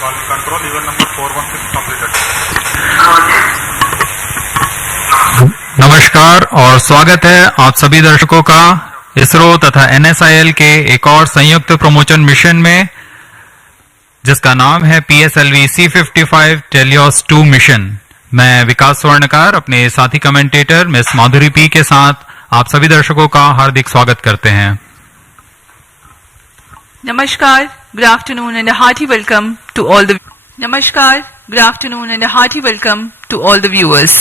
Calling control, event number 416 completed. नमस्कार और स्वागत है आप सभी दर्शकों का इसरो तथा NSIL के एक और संयुक्त प्रमोशन मिशन में, जिसका नाम है PSLV-C55 TeLEOS-2 मिशन। मैं विकास स्वर्णकार अपने साथी कमेंटेटर मिस माधुरी पी के साथ आप सभी दर्शकों का हार्दिक स्वागत करते हैं। Namaskar, good afternoon and a hearty welcome to all the viewers.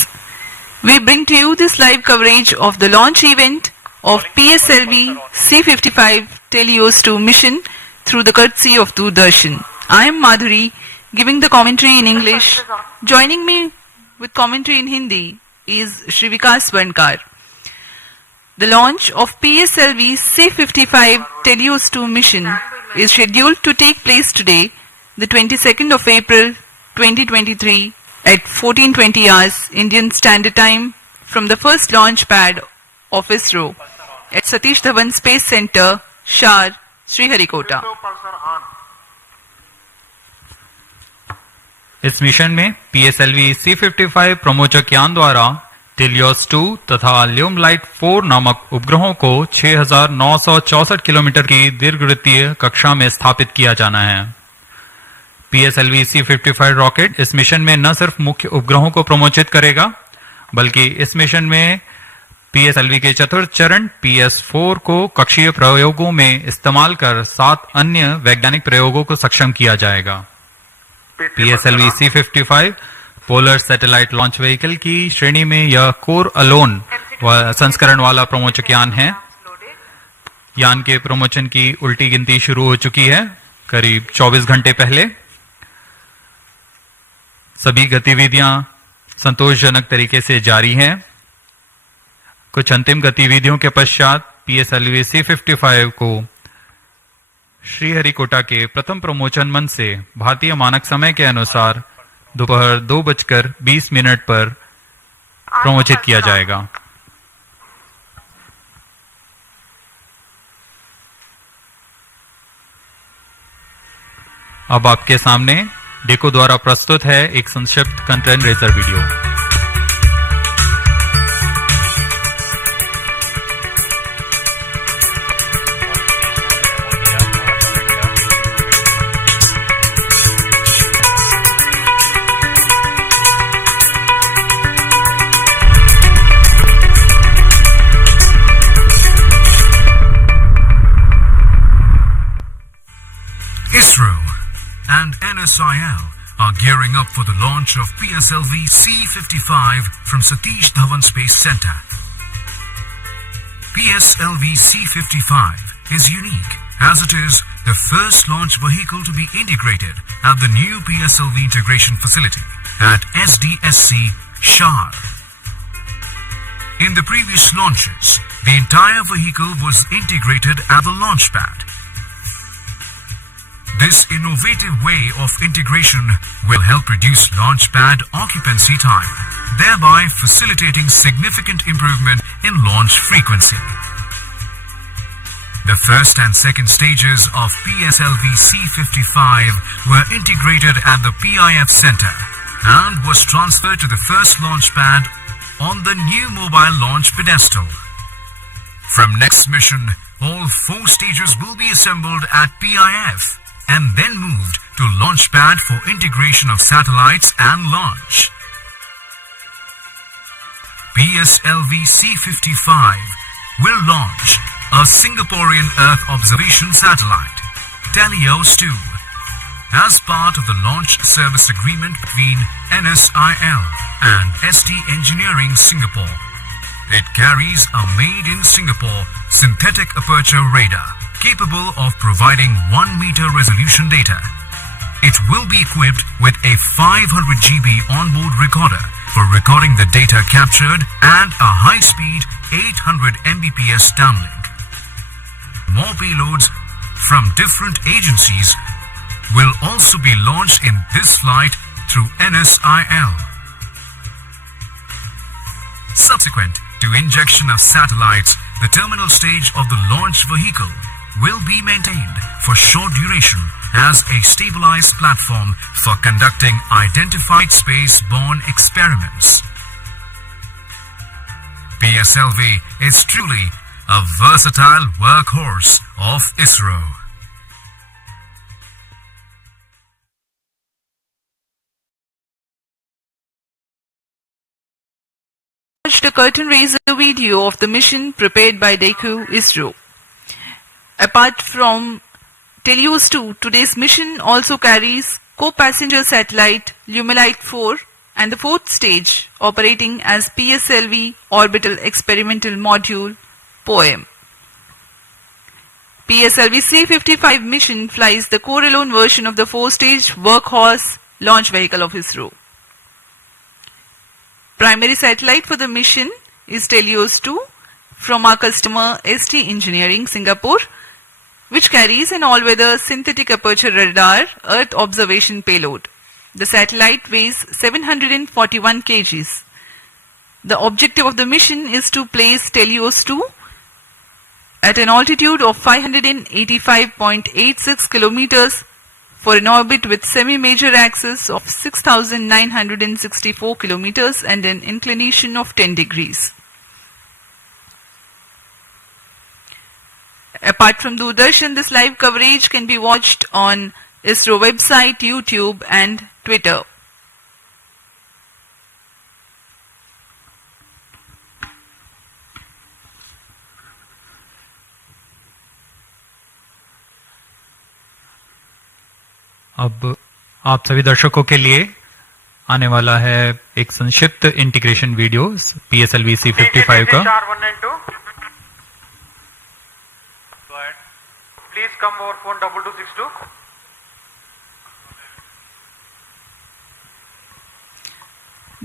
We bring to you this live coverage of the launch event of PSLV-C55 TeLEOS-2 mission through the courtesy of Doordarshan. I am Madhuri, giving the commentary in English. Joining me with commentary in Hindi is Shri Vikas Swarnkar. The launch of PSLV-C55 TeLEOS-2 mission is scheduled to take place today, the 22nd of April 2023 at 14:20 hours Indian Standard Time from the first launch pad of ISRO at Satish Dhawan Space Center, Shar, Sriharikota. इस mission में PSLV-C55 प्रमोचक यान द्वारा TeLEOS-2 तथा ल्यूमलाइट 4 नामक उपग्रहों को 6,964 kilometre की दीर्घवृत्तीय कक्षा में स्थापित किया जाना है। PSLV-C55 रॉकेट इस मिशन में न सिर्फ मुख्य उपग्रहों को प्रमोचित करेगा, बल्कि इस मिशन में PSLV के चतुर्थ चरण PS4 को कक्षीय प्रयोगों में इस्तेमाल कर 7 अन्य वैज्ञानिक प्रयोगों को सक्षम किया जाएगा। PSLV-C55 polar satellite launch vehicle की श्रेणी में यह कोर अलोन संस्करण वाला प्रमोचक यान है। यान के प्रमोशन की उल्टी गिनती शुरू हो चुकी है करीब 24 घंटे पहले। सभी गतिविधियां संतोषजनक तरीके से जारी हैं। कुछ अंतिम गतिविधियों के पश्चात PSLV-C55 को श्रीहरिकोटा के प्रथम प्रमोशन मंच से भारतीय मानक समय के अनुसार दोपहर 2:20 पर प्रमोचित किया जाएगा। अब आपके सामने डेको द्वारा प्रस्तुत है एक संक्षिप्त content razor video. ISRO and NSIL are gearing up for the launch of PSLV-C55 from Satish Dhawan Space Center. PSLV-C55 is unique as it is the first launch vehicle to be integrated at the new PSLV integration facility at SDSC Shar. In the previous launches, the entire vehicle was integrated at the launch pad. This innovative way of integration will help reduce launch pad occupancy time, thereby facilitating significant improvement in launch frequency. The first and second stages of PSLV-C55 were integrated at the PIF Center and was transferred to the first launch pad on the new mobile launch pedestal. From next mission, all 4 stages will be assembled at PIF and then moved to launch pad for integration of satellites and launch. PSLV-C55 will launch a Singaporean Earth observation satellite, TeLEOS-2, as part of the launch service agreement between NSIL and ST Engineering Singapore. It carries a made-in-Singapore synthetic aperture radar capable of providing 1-meter resolution data. It will be equipped with a 500 GB onboard recorder for recording the data captured and a high-speed 800 Mbps downlink. More payloads from different agencies will also be launched in this flight through NSIL. Subsequent to injection of satellites, the terminal stage of the launch vehicle will be maintained for short duration as a stabilized platform for conducting identified space-borne experiments. PSLV is truly a versatile workhorse of ISRO. A curtain raiser video of the mission prepared by DECU ISRO. Apart from TeLEOS-2, today's mission also carries co-passenger satellite Lumilite 4 and the fourth stage operating as PSLV Orbital Experimental Module POEM. PSLV-C55 mission flies the core-alone version of the four-stage workhorse launch vehicle of ISRO. Primary satellite for the mission is TeLEOS-2 from our customer ST Engineering, Singapore, which carries an all-weather synthetic aperture radar Earth observation payload. The satellite weighs 741 kgs. The objective of the mission is to place TeLEOS-2 at an altitude of 585.86 kilometers for an orbit with semi-major axis of 6,964 kilometers and an inclination of 10 degrees. Apart from Doordarshan, this live coverage can be watched on ISRO website, YouTube and Twitter. अब आप सभी दर्शकों के लिए आने वाला है एक संक्षिप्त इंटीग्रेशन वीडियो PSLV C55 का। Please come over phone 2262.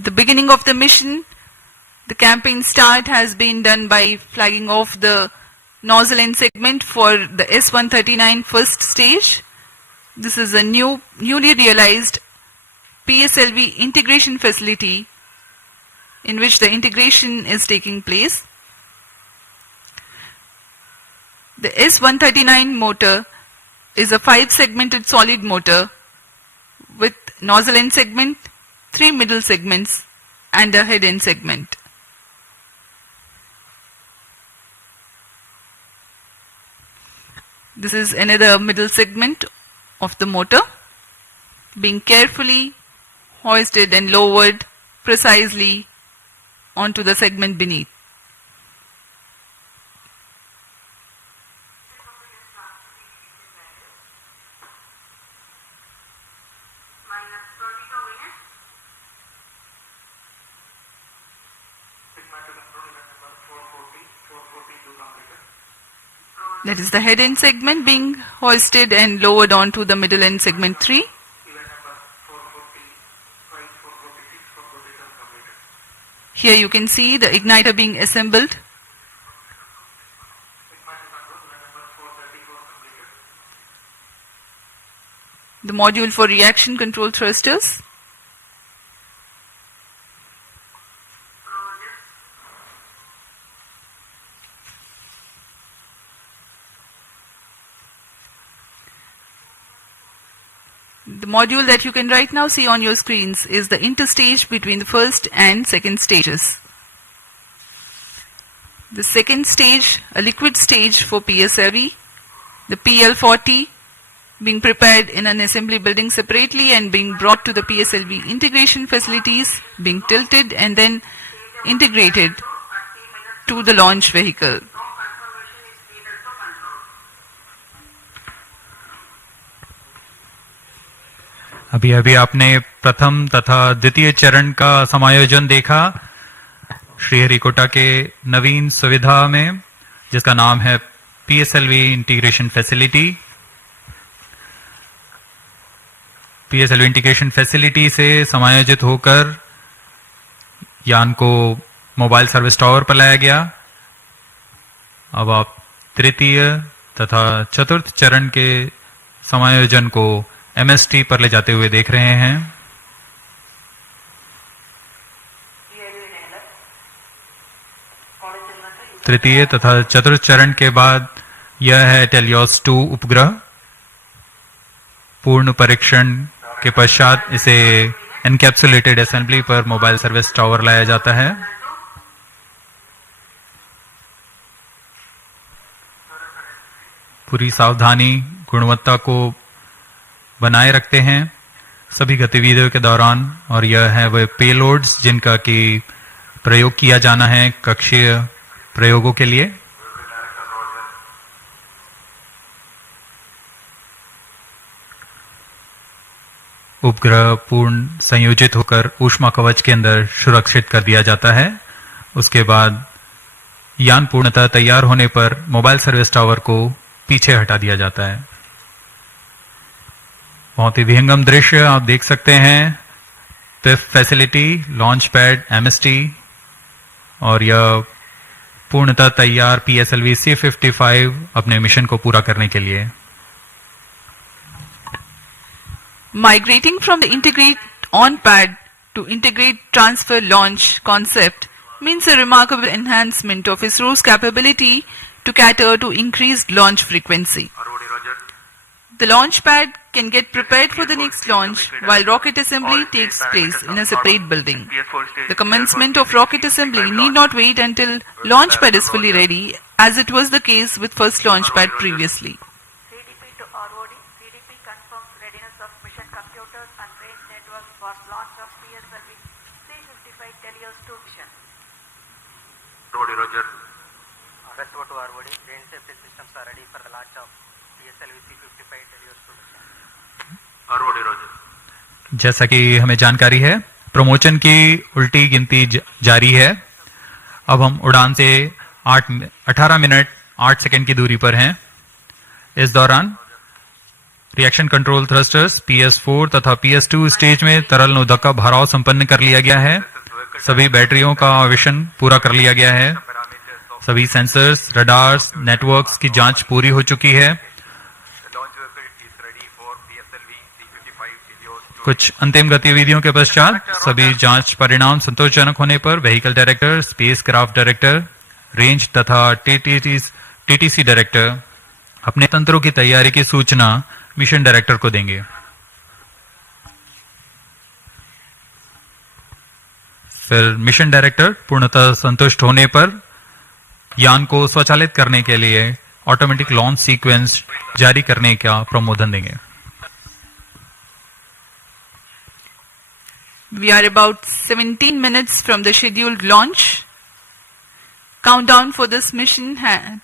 The beginning of the mission, the campaign start has been done by flagging off the nozzle end segment for the S139 first stage. This is a newly realized PSLV integration facility in which the integration is taking place. The S139 motor is a 5-segmented solid motor with nozzle end segment, 3 middle segments and a head end segment. This is another middle segment of the motor being carefully hoisted and lowered precisely onto the segment beneath. That is the head end segment being hoisted and lowered onto the middle end segment 3. Here you can see the igniter being assembled. The module for reaction control thrusters. The module that you can right now see on your screens is the interstage between the first and second stages. The second stage, a liquid stage for PSLV, the PL40 being prepared in an assembly building separately and being brought to the PSLV integration facilities, being tilted and then integrated to the launch vehicle. अभी अभी आपने प्रथम तथा द्वितीय चरण का समायोजन देखा श्रीहरिकोटा के नवीन सुविधा में, जिसका नाम है PSLV integration facility. PSLV integration facility से समायोजित होकर यान को मोबाइल सर्विस टावर पर लाया गया। अब आप तृतीय तथा चतुर्थ चरण के समायोजन को MST पर ले जाते हुए देख रहे हैं। तृतीय तथा चतुर्थ चरण के बाद यह है TeLEOS-2 उपग्रह। पूर्ण परीक्षण के पश्चात इसे एनकैप्सुलेटेड असेंबली पर मोबाइल सर्विस टावर लाया जाता है। पूरी सावधानी गुणवत्ता को बनाए रखते हैं सभी गतिविधियों के दौरान, और यह है वह पेलोड्स जिनका कि प्रयोग किया जाना है कक्षीय प्रयोगों के लिए। उपग्रह पूर्ण संयोजित होकर ऊष्मा कवच के अंदर सुरक्षित कर दिया जाता है। उसके बाद यान पूर्णतः तैयार होने पर मोबाइल सर्विस टावर को पीछे हटा दिया जाता है। बहुत ही विहंगम दृश्य आप देख सकते हैं। PIFF facility, launch pad, MST, और यह पूर्णतः तैयार PSLV-C55 अपने मिशन को पूरा करने के लिए। Migrating from the integrate on pad to integrate transfer launch concept means a remarkable enhancement of ISRO's capability to cater to increased launch frequency. The launch pad can get prepared for the next launch while rocket assembly takes place in a separate building. The commencement of rocket assembly need not wait until launch pad is fully ready, as it was the case with first launch pad previously. CDP to ROD. CDP confirms readiness of mission computers and range networks for launch of PSLV-C55 TeLEOS-2 mission. Roger. Westward to ROD. Range safety systems are ready for the launch of PSLV-C55 TeLEOS-2 mission. Roger. जैसा कि हमें जानकारी है, promotion की उल्टी गिनती जारी है। अब हम उड़ान से 18 मिनट 8 सेकंड की दूरी पर हैं। इस दौरान रिएक्शन कंट्रोल थ्रस्टर्स PS4 तथा PS2 स्टेज में तरल नोदक का भराव संपन्न कर लिया गया है। सभी बैटरियों का आवेशन पूरा कर लिया गया है। सभी सेंसर्स, रडार्स, नेटवर्क्स की जांच पूरी हो चुकी है। कुछ अंतिम गतिविधियों के पश्चात सभी जांच परिणाम संतोषजनक होने पर vehicle director, space craft director, range तथा टीटीसी डायरेक्टर अपने तंत्रों की तैयारी की सूचना मिशन डायरेक्टर को देंगे। फिर मिशन डायरेक्टर पूर्णतः संतुष्ट होने पर यान को स्वचालित करने के लिए ऑटोमेटिक लॉन्च सीक्वेंस जारी करने का प्रमोदन देंगे। We are about 17 minutes from the scheduled launch. Countdown for this mission,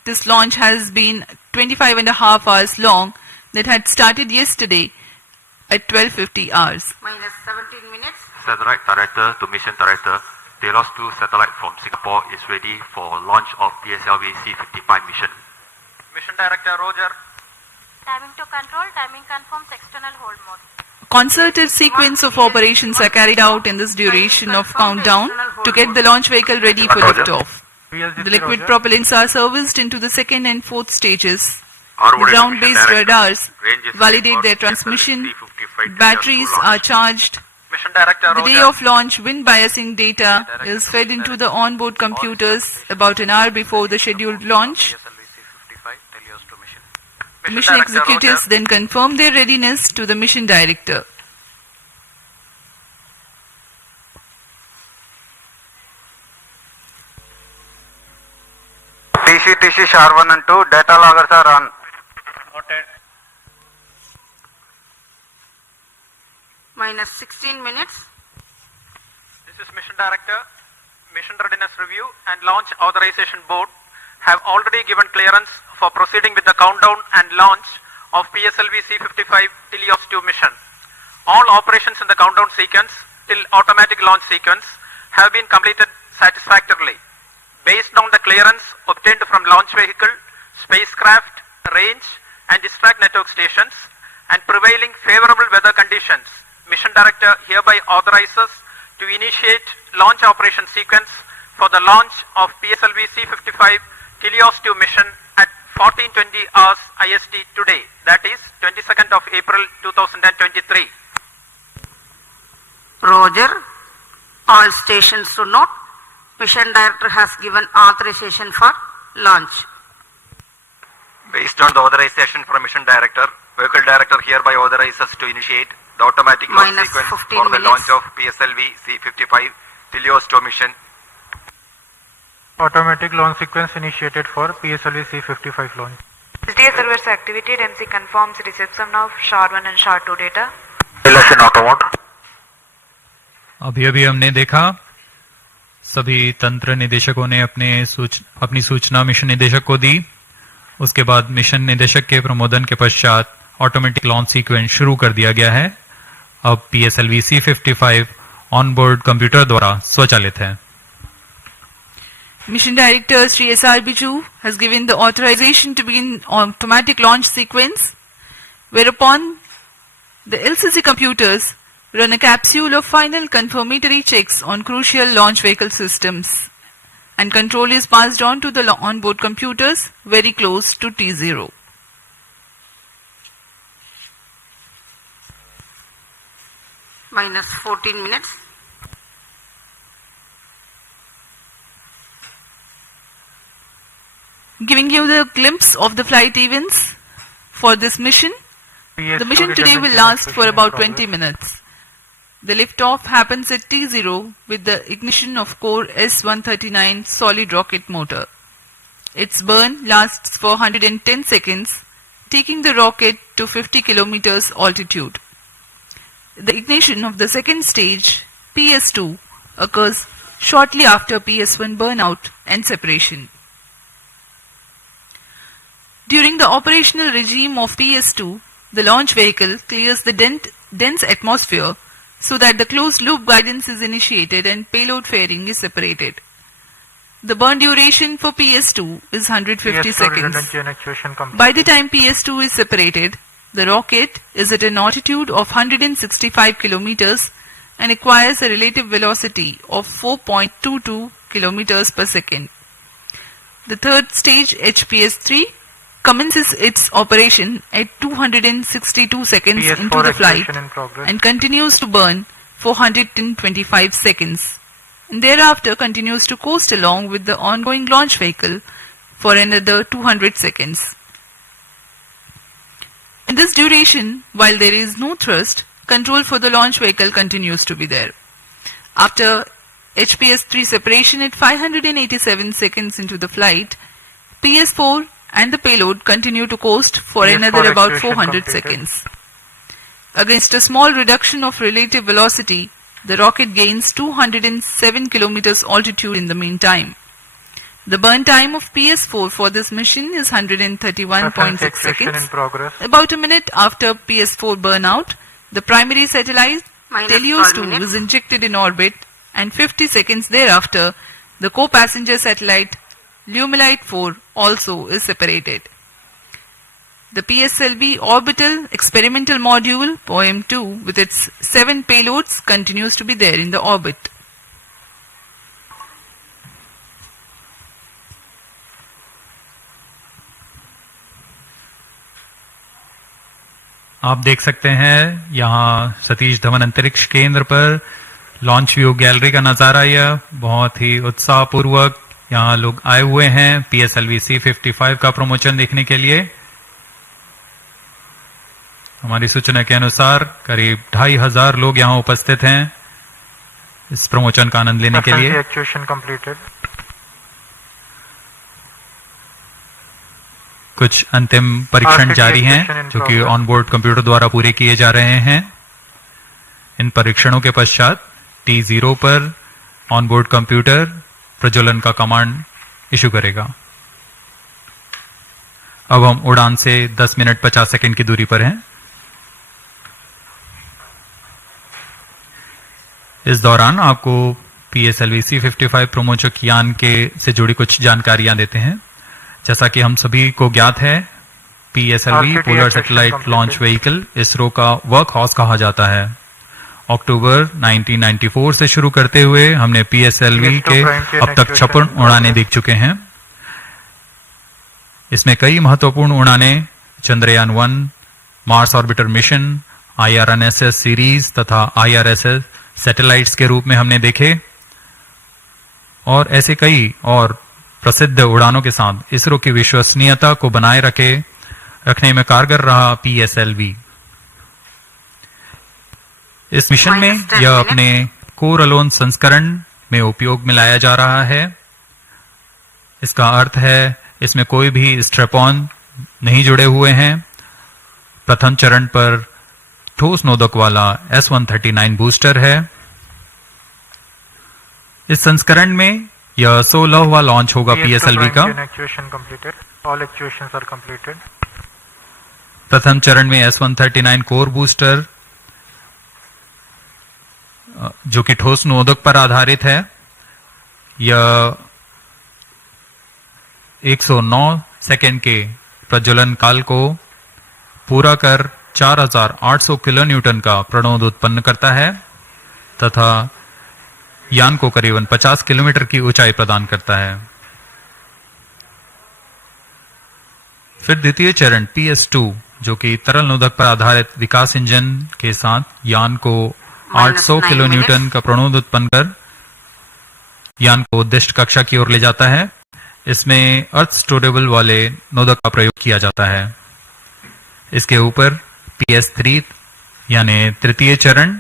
this launch has been 25 and a half hours long, that had started yesterday at 12:50 hours. Minus 17 minutes. Satellite Director to Mission Director, TeLEOS-2 satellite from Singapore is ready for launch of PSLV-C55 mission. Mission Director, Roger. Timing to control. Timing confirms external hold mode. Concerted sequence of operations are carried out in this duration of countdown to get the launch vehicle ready for liftoff. The liquid propellants are serviced into the second and fourth stages. The ground-based radars validate their transmission. Batteries are charged. Mission Director, The day of launch, wind biasing data is fed into the onboard computers about an hour before the scheduled launch. The mission executives then confirm their readiness to the mission director. TC SHAR-1 and 2 data loggers are on. Noted. Minus 16 minutes. This is Mission Director. Mission Readiness Review and Launch Authorization Board have already given clearance for proceeding with the countdown and launch of PSLV-C55 TeLEOS-2 mission. All operations in the countdown sequence till automatic launch sequence have been completed satisfactorily. Based on the clearance obtained from launch vehicle, spacecraft, range and distract network stations and prevailing favorable weather conditions, Mission Director hereby authorizes to initiate launch operation sequence for the launch of PSLV-C55 TeLEOS-2 mission at 14:20 hours IST today, that is 22nd of April 2023. Roger. All stations to note. Mission Director has given authorization for launch. Based on the authorization from Mission Director, Vehicle Director hereby authorizes to initiate the automatic launch Minus sequence 15 for the minutes. launch of PSLV-C55 TeLEOS-2 mission. Automatic launch sequence initiated for PSLV-C55 launch. SDA servers activated. MC confirms reception of SHAR-1 and SHAR-2 data. अभी अभी हमने देखा सभी तंत्र निदेशकों ने अपनी सूचना मिशन निदेशक को दी। उसके बाद मिशन निदेशक के प्रमोदन के पश्चात ऑटोमेटिक लॉन्च सीक्वेंस शुरू कर दिया गया है। अब PSLV-C55 ऑनबोर्ड कंप्यूटर द्वारा स्वचालित है। Mission Director Sri S.R. Biju has given the authorization to begin automatic launch sequence, whereupon the LCC computers run a capsule of final confirmatory checks on crucial launch vehicle systems, and control is passed on to the onboard computers very close to T0. Minus 14 minutes. Giving you the glimpse of the flight events for this mission. The mission today will last for about 20 minutes. The liftoff happens at T0 with the ignition of core S-139 solid rocket motor. Its burn lasts for 110 seconds, taking the rocket to 50 kilometers altitude. The ignition of the second stage, PS2, occurs shortly after PS1 burnout and separation. During the operational regime of PS2, the launch vehicle clears the dense atmosphere so that the closed loop guidance is initiated and payload fairing is separated. The burn duration for PS2 is 150 seconds. By the time PS2 is separated, the rocket is at an altitude of 165 kilometers and acquires a relative velocity of 4.22 kilometers per second. The third stage, HPS-3, commences its operation at 262 seconds into the flight and continues to burn for 125 seconds. And thereafter continues to coast along with the ongoing launch vehicle for another 200 seconds. In this duration, while there is no thrust, control for the launch vehicle continues to be there. After HPS-3 separation at 587 seconds into the flight, PS4 and the payload continue to coast for another about 400 seconds. Against a small reduction of relative velocity, the rocket gains 207 kilometers altitude in the meantime. The burn time of PS4 for this mission is 131.6 seconds. About a minute after PS4 burnout, the primary satellite TeLEOS-2 is injected in orbit, and 50 seconds thereafter, the co-passenger satellite Lumilite 4 also is separated. The PSLV orbital experimental module POEM-2 with its 7 payloads continues to be there in the orbit. आप देख सकते हैं यहाँ सतीश धवन अंतरिक्ष केंद्र पर launch view gallery का नजारा। यह बहुत ही उत्साहपूर्वक यहाँ लोग आए हुए हैं PSLV-C55 का प्रमोशन देखने के लिए। हमारी सूचना के अनुसार करीब 2500 लोग यहाँ उपस्थित हैं इस प्रमोशन का आनंद लेने के लिए। कुछ अंतिम परीक्षण जारी हैं जो कि ऑनबोर्ड कंप्यूटर द्वारा पूरे किए जा रहे हैं। इन परीक्षणों के पश्चात T0 पर ऑनबोर्ड कंप्यूटर प्रज्वलन का कमांड इशू करेगा। अब हम उड़ान से 10 मिनट 50 सेकंड की दूरी पर हैं। इस दौरान आपको PSLV-C55 प्रमोचक यान के से जुड़ी कुछ जानकारियां देते हैं। जैसा कि हम सभी को ज्ञात है, PSLV polar satellite launch vehicle ISRO का वर्क हाउस कहा जाता है। अक्टूबर 1994 से शुरू करते हुए हमने PSLV के अब तक 56 उड़ानें देख चुके हैं। इसमें कई महत्वपूर्ण उड़ानें Chandrayaan 1, Mars orbiter mission, IRNSS series तथा IRSS सैटेलाइट्स के रूप में हमने देखे और ऐसे कई और प्रसिद्ध उड़ानों के साथ इसरो की विश्वसनीयता को बनाए रखे रखने में कारगर रहा PSLV। इस मिशन में यह अपने कोर अलोन संस्करण में उपयोग में लाया जा रहा है। इसका अर्थ है इसमें कोई भी स्ट्रैप-ऑन नहीं जुड़े हुए हैं। प्रथम चरण पर ठोस नोदक वाला S139 बूस्टर है। इस संस्करण में यह 16वां लॉन्च होगा PSLV का। All actuations are completed. प्रथम चरण में S139 कोर बूस्टर जो कि ठोस नोदक पर आधारित है, यह 109 सेकेंड के प्रज्वलन काल को पूरा कर 4800 किलो न्यूटन का प्रणोद उत्पन्न करता है तथा यान को करीबन 50 किलोमीटर की ऊंचाई प्रदान करता है। फिर द्वितीय चरण PS2 जो कि तरल नोदक पर आधारित विकास इंजन के साथ यान को 800 किलो न्यूटन का प्रणोद उत्पन्न कर यान को उद्दिष्ट कक्षा की ओर ले जाता है। इसमें अर्थ स्टोरेबल वाले नोदक का प्रयोग किया जाता है। इसके ऊपर PS3 यानी तृतीय चरण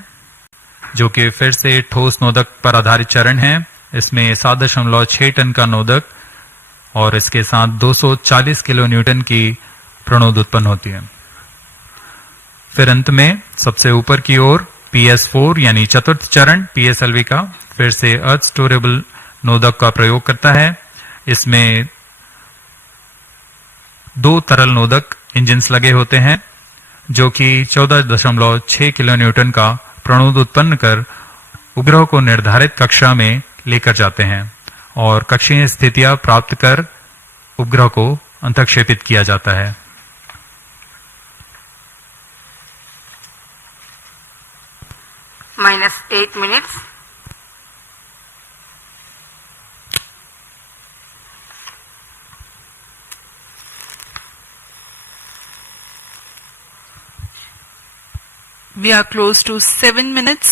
जो कि फिर से ठोस नोदक पर आधारित चरण है। इसमें 7.6 टन का नोदक और इसके साथ 240 किलो न्यूटन की प्रणोद उत्पन्न होती है। फिर अंत में सबसे ऊपर की ओर PS4 यानी चतुर्थ चरण PSLV का फिर से अर्थ स्टोरेबल नोदक का प्रयोग करता है। इसमें 2 तरल नोदक इंजिन्स लगे होते हैं जो कि 14.6 किलो न्यूटन का प्रणोद उत्पन्न कर उपग्रह को निर्धारित कक्षा में लेकर जाते हैं और कक्षीय स्थितियां प्राप्त कर उपग्रह को अंतःक्षेपित किया जाता है। -8 minutes. We are close to 7 minutes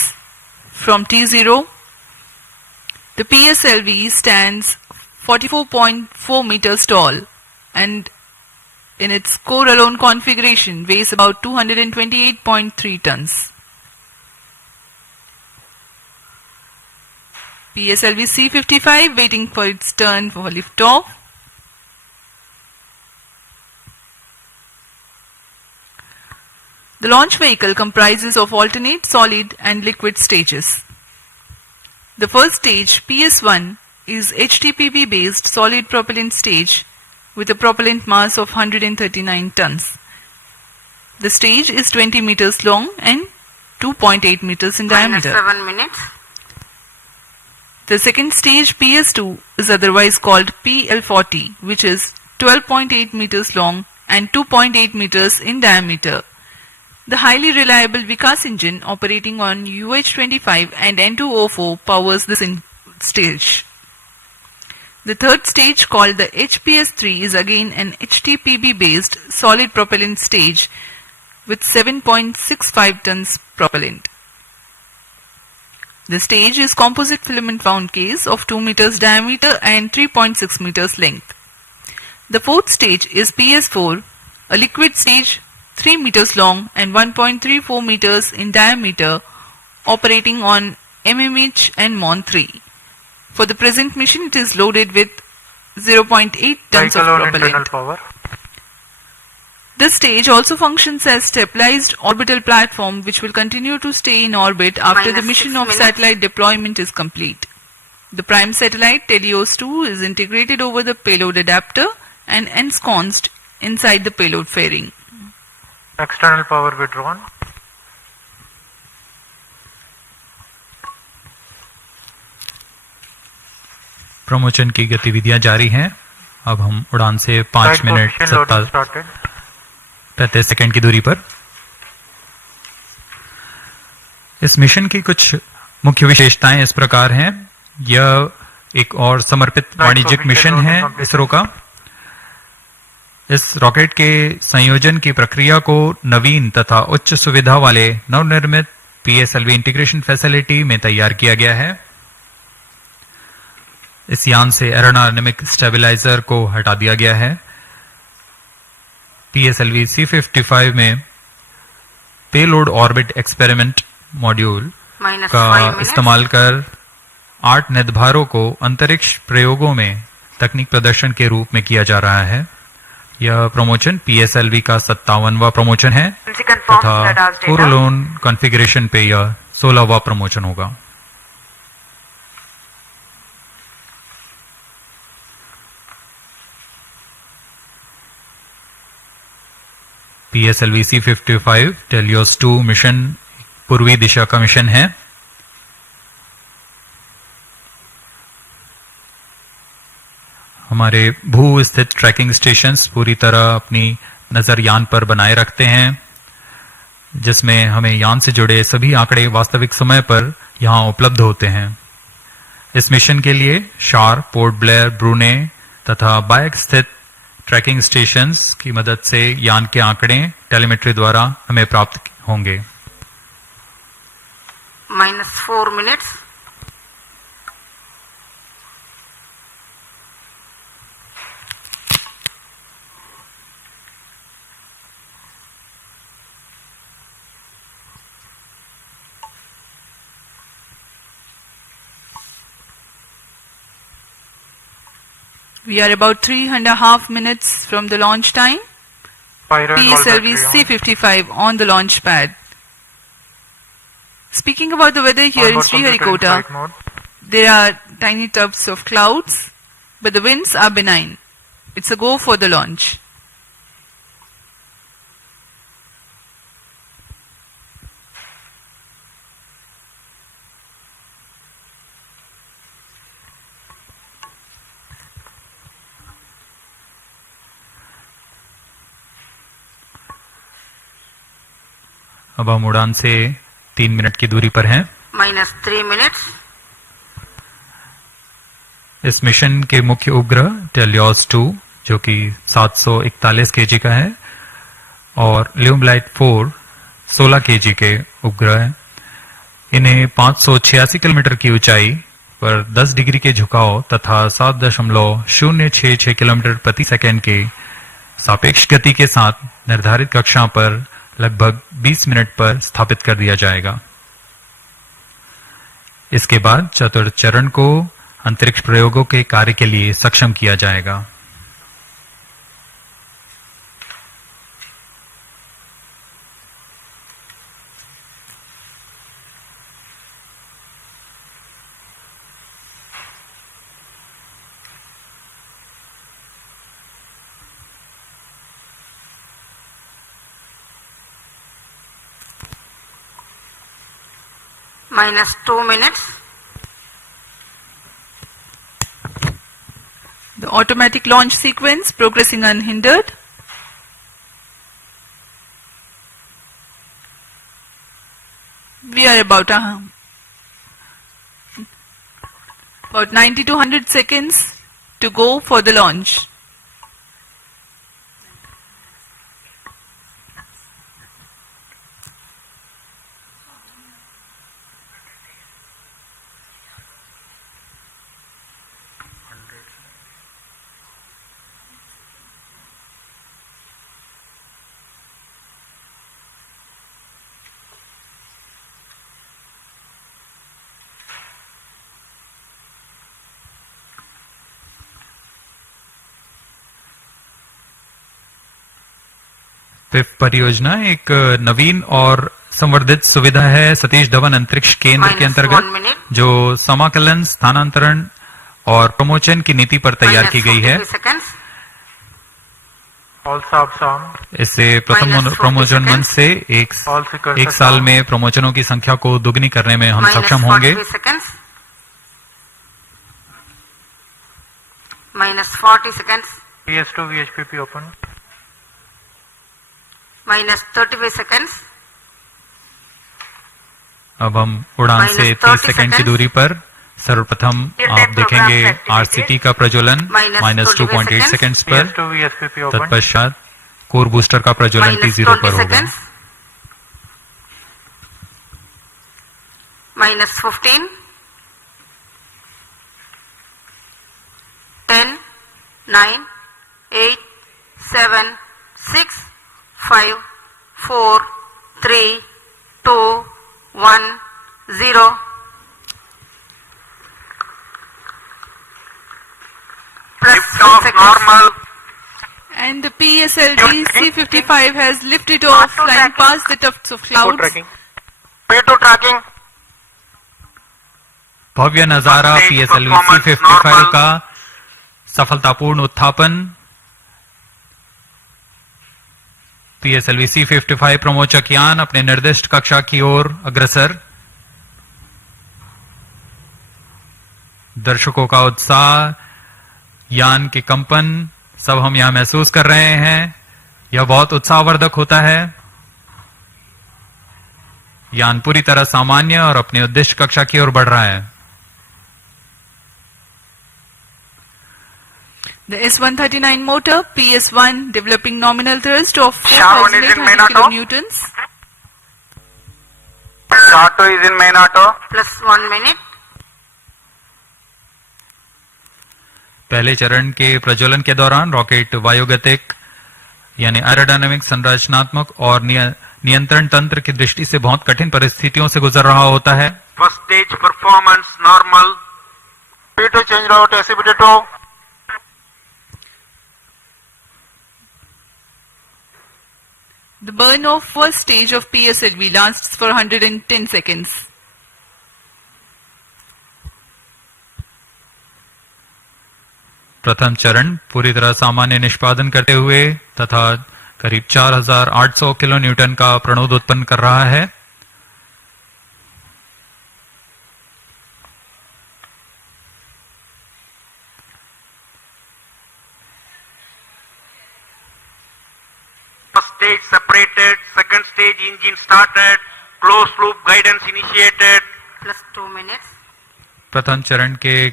from T0. The PSLV stands 44.4 meters tall and in its core alone configuration weighs about 228.3 tons. PSLV C55 waiting for its turn for liftoff. The launch vehicle comprises of alternate solid and liquid stages. The first stage, PS1, is HTPB based solid propellant stage with a propellant mass of 139 tons. The stage is 20 meters long and 2.8 meters in diameter. -7 minutes. The second stage, PS2, is otherwise called PL40, which is 12.8 meters long and 2.8 meters in diameter. The highly reliable Vikas engine operating on UH-25 and N2O4 powers this stage. The third stage, called the HPS3, is again an HTPB based solid propellant stage with 7.65 tons propellant. The stage is composite filament wound case of 2 meters diameter and 3.6 meters length. The fourth stage is PS4, a liquid stage 3 meters long and 1.34 meters in diameter, operating on MMH and MON3. For the present mission, it is loaded with 0.8 tons of propellant. This stage also functions as stabilized orbital platform which will continue to stay in orbit after the mission of satellite deployment is complete. The prime satellite TeLEOS-2 is integrated over the payload adapter and ensconced inside the payload fairing. External power withdrawn. Promotion की गतिविधियां जारी हैं। अब हम उड़ान से 5 minute 35 second की दूरी पर। इस मिशन की कुछ मुख्य विशेषताएं इस प्रकार हैं। यह एक और समर्पित वाणिज्यिक मिशन है इसरो का। इस रॉकेट के संयोजन की प्रक्रिया को नवीन तथा उच्च सुविधा वाले नवनिर्मित PSLV इंटीग्रेशन फैसिलिटी में तैयार किया गया है। इस यान से एरोडायनेमिक स्टेबलाइजर को हटा दिया गया है। PSLV-C55 में पेलोड ऑर्बिट एक्सपेरिमेंट मॉड्यूल का इस्तेमाल कर 8 निर्धारों को अंतरिक्ष प्रयोगों में तकनीक प्रदर्शन के रूप में किया जा रहा है। यह प्रमोशन PSLV का 57वां प्रमोशन है तथा कोरोलोन कॉन्फ़िगरेशन पे यह 16वां प्रमोशन होगा। PSLV-C55 TeLEOS-2 मिशन पूर्वी दिशा का मिशन है। हमारे भू स्थित ट्रैकिंग स्टेशंस पूरी तरह अपनी नजर यान पर बनाए रखते हैं, जिसमें हमें यान से जुड़े सभी आंकड़े वास्तविक समय पर यहां उपलब्ध होते हैं। इस मिशन के लिए शार, पोर्ट ब्लेयर, ब्रूने तथा बायक स्थित ट्रैकिंग स्टेशंस की मदद से यान के आंकड़े टेलीमेट्री द्वारा हमें प्राप्त होंगे। -4 minutes. We are about 3.5 minutes from the launch time. PSLV-C55 on the launch pad. Speaking about the weather here in Sriharikota, there are tiny tufts of clouds, but the winds are benign. It's a go for the launch. अब हम उड़ान से 3 minute की दूरी पर हैं। -3 minutes. इस mission के मुख्य उपग्रह TeLEOS-2 जो कि 741 kg का है और ल्यूमलाइट 4 16 kg के उपग्रह हैं। इन्हें 586 किलोमीटर की ऊंचाई पर 10 डिग्री के झुकाव तथा 7.066 किलोमीटर प्रति सेकंड के सापेक्ष गति के साथ निर्धारित कक्षा पर लगभग 20 मिनट पर स्थापित कर दिया जाएगा। इसके बाद चतुर्थ चरण को अंतरिक्ष प्रयोगों के कार्य के लिए सक्षम किया जाएगा। -2 minutes. The automatic launch sequence progressing unhindered. We are about 90 to 100 seconds to go for the launch. PIFF परियोजना एक नवीन और संवर्धित सुविधा है सतीश धवन अंतरिक्ष केंद्र के अंतर्गत, जो समाकलन, स्थानांतरण और प्रमोशन की नीति पर तैयार की गई है। इससे प्रथम प्रमोशन मंच से एक साल में प्रमोशनों की संख्या को दुगनी करने में हम सक्षम होंगे। -40 seconds. PS2 VHPP open. -35 seconds. अब हम उड़ान से 30 सेकंड की दूरी पर सर्वप्रथम आप देखेंगे RCT का प्रज्वलन -2.8 सेकंड्स पर। तत्पश्चात कोर बूस्टर का प्रज्वलन T0 पर होगा। -15. 10, 9, 8, 7, 6, 5, 4, 3, 2, 1, 0. Lift-off normal. And the PSLV-C55 has lifted off, flying past the tufts of clouds. P2 tracking. भव्य नजारा PSLV C55 का सफलतापूर्ण उत्थापन। PSLV C55 प्रमोचक यान अपने निर्दिष्ट कक्षा की ओर अग्रसर। दर्शकों का उत्साह, यान के कंपन सब हम यहां महसूस कर रहे हैं। यह बहुत उत्साहवर्धक होता है। यान पूरी तरह सामान्य और अपनी उद्दिष्ट कक्षा की ओर बढ़ रहा है। The S139 motor, PS1, developing nominal thrust of Sharp one is in main 4,800 auto. kilonewtons. Auto is in main auto. Plus 1 minute. पहले चरण के प्रज्वलन के दौरान रॉकेट वायुगतिक यानी एरोडायनामिक, संरचनात्मक और नियंत्रण तंत्र की दृष्टि से बहुत कठिन परिस्थितियों से गुजर रहा होता है। First stage performance normal. P2 change route SCBT2. The burn of first stage of PSLV lasts for 110 seconds. प्रथम चरण पूरी तरह सामान्य निष्पादन करते हुए तथा करीब 4800 किलो न्यूटन का प्रणोद उत्पन्न कर रहा है। First stage separated. Second stage engine started. Closed loop guidance initiated. Plus 2 minutes. प्रथम चरण के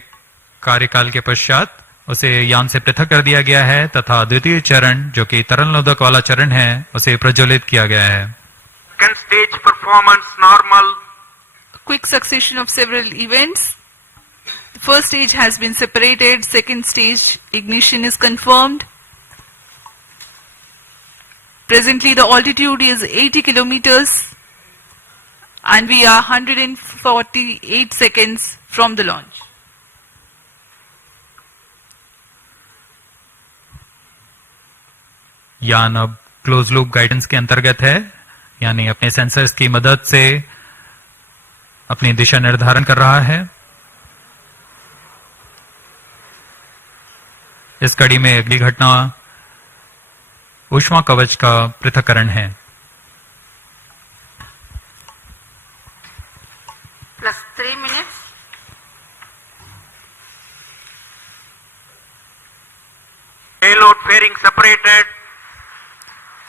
कार्यकाल के पश्चात उसे यान से पृथक कर दिया गया है तथा द्वितीय चरण जो कि तरल नोदक वाला चरण है उसे प्रज्वलित किया गया है। Second stage performance normal. Quick succession of several events. The first stage has been separated. Second stage ignition is confirmed. Presently the altitude is 80 kilometers and we are 148 seconds from the launch. यान अब close loop guidance के अंतर्गत है, यानी अपने sensors की मदद से अपनी दिशा निर्धारण कर रहा है। इस कड़ी में अगली घटना ऊष्मा कवच का पृथक्करण है। Plus 3 minutes. Payload fairing separated.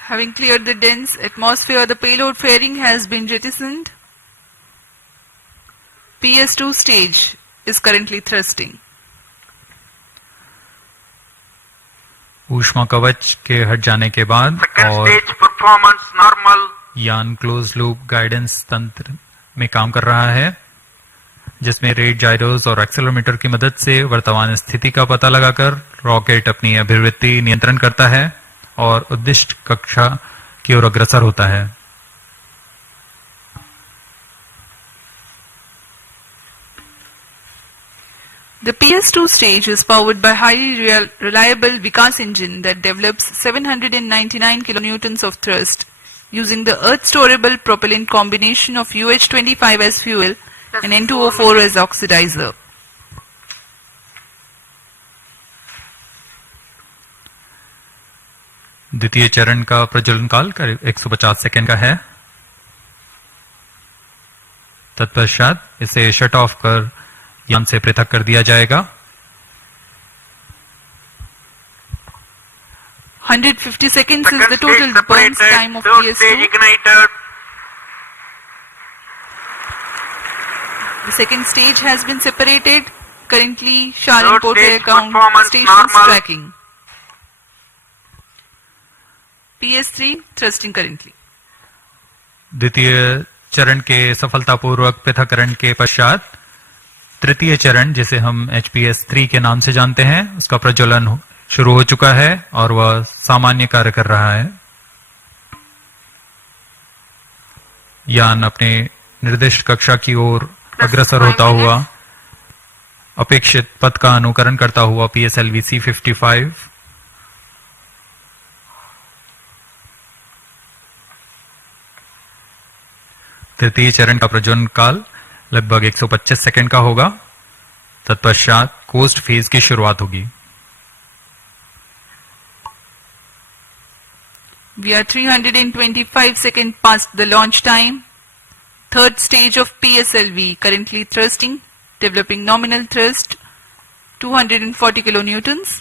Having cleared the dense atmosphere, the payload fairing has been jettisoned. PS2 stage is currently thrusting. ऊष्मा कवच के हट जाने के बाद Second और stage performance normal. यान क्लोज लूप गाइडेंस तंत्र में काम कर रहा है, जिसमें रेट जाइरोस और एक्सेलेरोमीटर की मदद से वर्तमान स्थिति का पता लगाकर रॉकेट अपनी अभिवृत्ति नियंत्रण करता है और उद्दिष्ट कक्षा की ओर अग्रसर होता है। The PS2 stage is powered by highly reliable Vikas engine that develops 799 kilonewtons of thrust using the earth-storable propellant combination of UH-25 as fuel and N2O4 as oxidizer. द्वितीय चरण का प्रज्वलन काल करीब 150 सेकेंड का है। तत्पश्चात इसे शट ऑफ कर यान से पृथक कर दिया जाएगा। 150 seconds is the Second total stage burn separated. time of Third stage PS2. ignited. The second stage has been separated. Currently, Sharan Third Porte stage account performance stations normal. tracking. PS3 thrusting currently. द्वितीय चरण के सफलतापूर्वक पृथक्करण के पश्चात तृतीय चरण, जिसे हम HPS-3 के नाम से जानते हैं, उसका प्रज्वलन शुरू हो चुका है और वह सामान्य कार्य कर रहा है। यान अपने निर्दिष्ट कक्षा की ओर अग्रसर होता हुआ अपेक्षित पथ का अनुकरण करता हुआ PSLV-C55 तृतीय चरण का प्रज्वलन काल लगभग 125 सेकंड का होगा। तत्पश्चात कोस्ट फेज की शुरुआत होगी। We are 325 seconds past the launch time. Third stage of PSLV currently thrusting, developing nominal thrust 240 kilonewtons.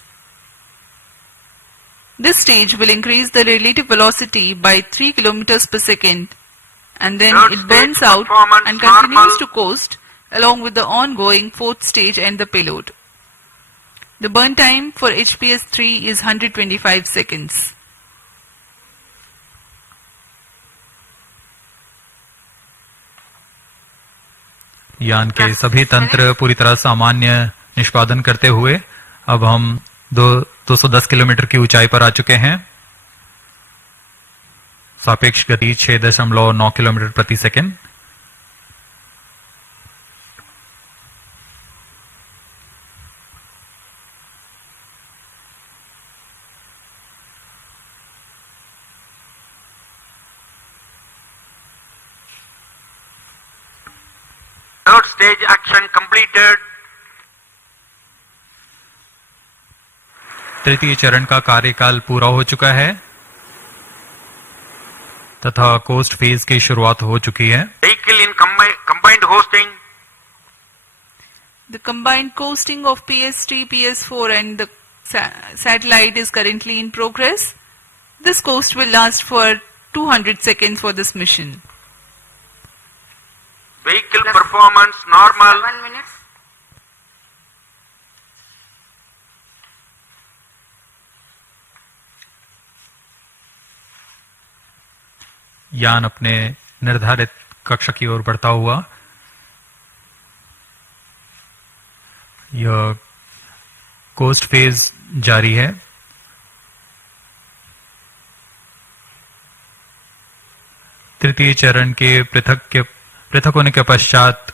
This stage will increase the relative velocity by 3 kilometers per second, and then Third it burns stage out performance and continues normal. to coast along with the ongoing fourth stage and the payload. The burn time for HPS-3 is 125 seconds. यान के सभी तंत्र पूरी तरह सामान्य निष्पादन करते हुए अब हम 210 किलोमीटर की ऊंचाई पर आ चुके हैं। सापेक्ष गति 6.9 किलोमीटर प्रति second. Third stage action completed. तृतीय चरण का कार्यकाल पूरा हो चुका है तथा कोस्ट फेज की शुरुआत हो चुकी है। Vehicle in combined hosting. The combined coasting of PS3, PS4 and the satellite is currently in progress. This coast will last for 200 seconds for this mission. Vehicle performance normal. 7 minutes. यान अपने निर्धारित कक्षा की ओर बढ़ता हुआ यह कोस्ट फेज जारी है। तृतीय चरण के पृथक होने के पश्चात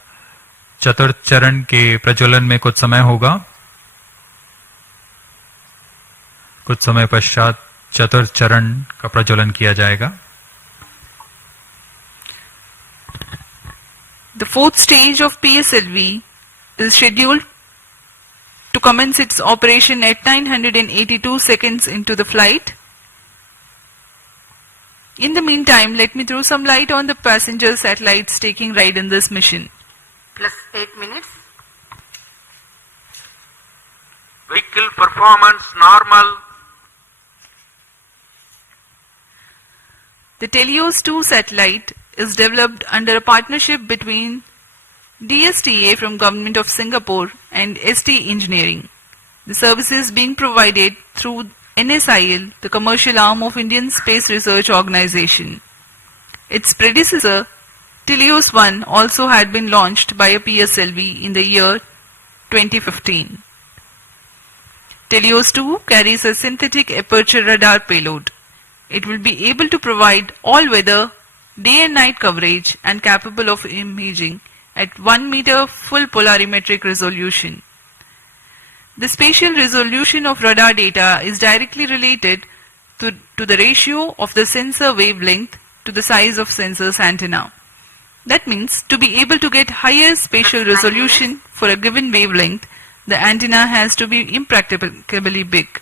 चतुर्थ चरण के प्रज्वलन में कुछ समय होगा। कुछ समय पश्चात चतुर्थ चरण का प्रज्वलन किया जाएगा। The fourth stage of PSLV is scheduled to commence its operation at 982 seconds into the flight. In the meantime, let me throw some light on the passenger satellites taking ride in this mission. Plus 8 minutes. Vehicle performance normal. The TeLEOS-2 satellite is developed under a partnership between DSTA from Government of Singapore and ST Engineering. The services being provided through NSIL, the commercial arm of Indian Space Research Organization. Its predecessor, TeLEOS-1, also had been launched by a PSLV in the year 2015. TeLEOS-2 carries a synthetic aperture radar payload. It will be able to provide all-weather, day and night coverage and capable of imaging at 1 meter full polarimetric resolution. The spatial resolution of radar data is directly related to the ratio of the sensor wavelength to the size of sensor's antenna. That means to be able to get higher spatial resolution for a given wavelength, the antenna has to be impracticably big.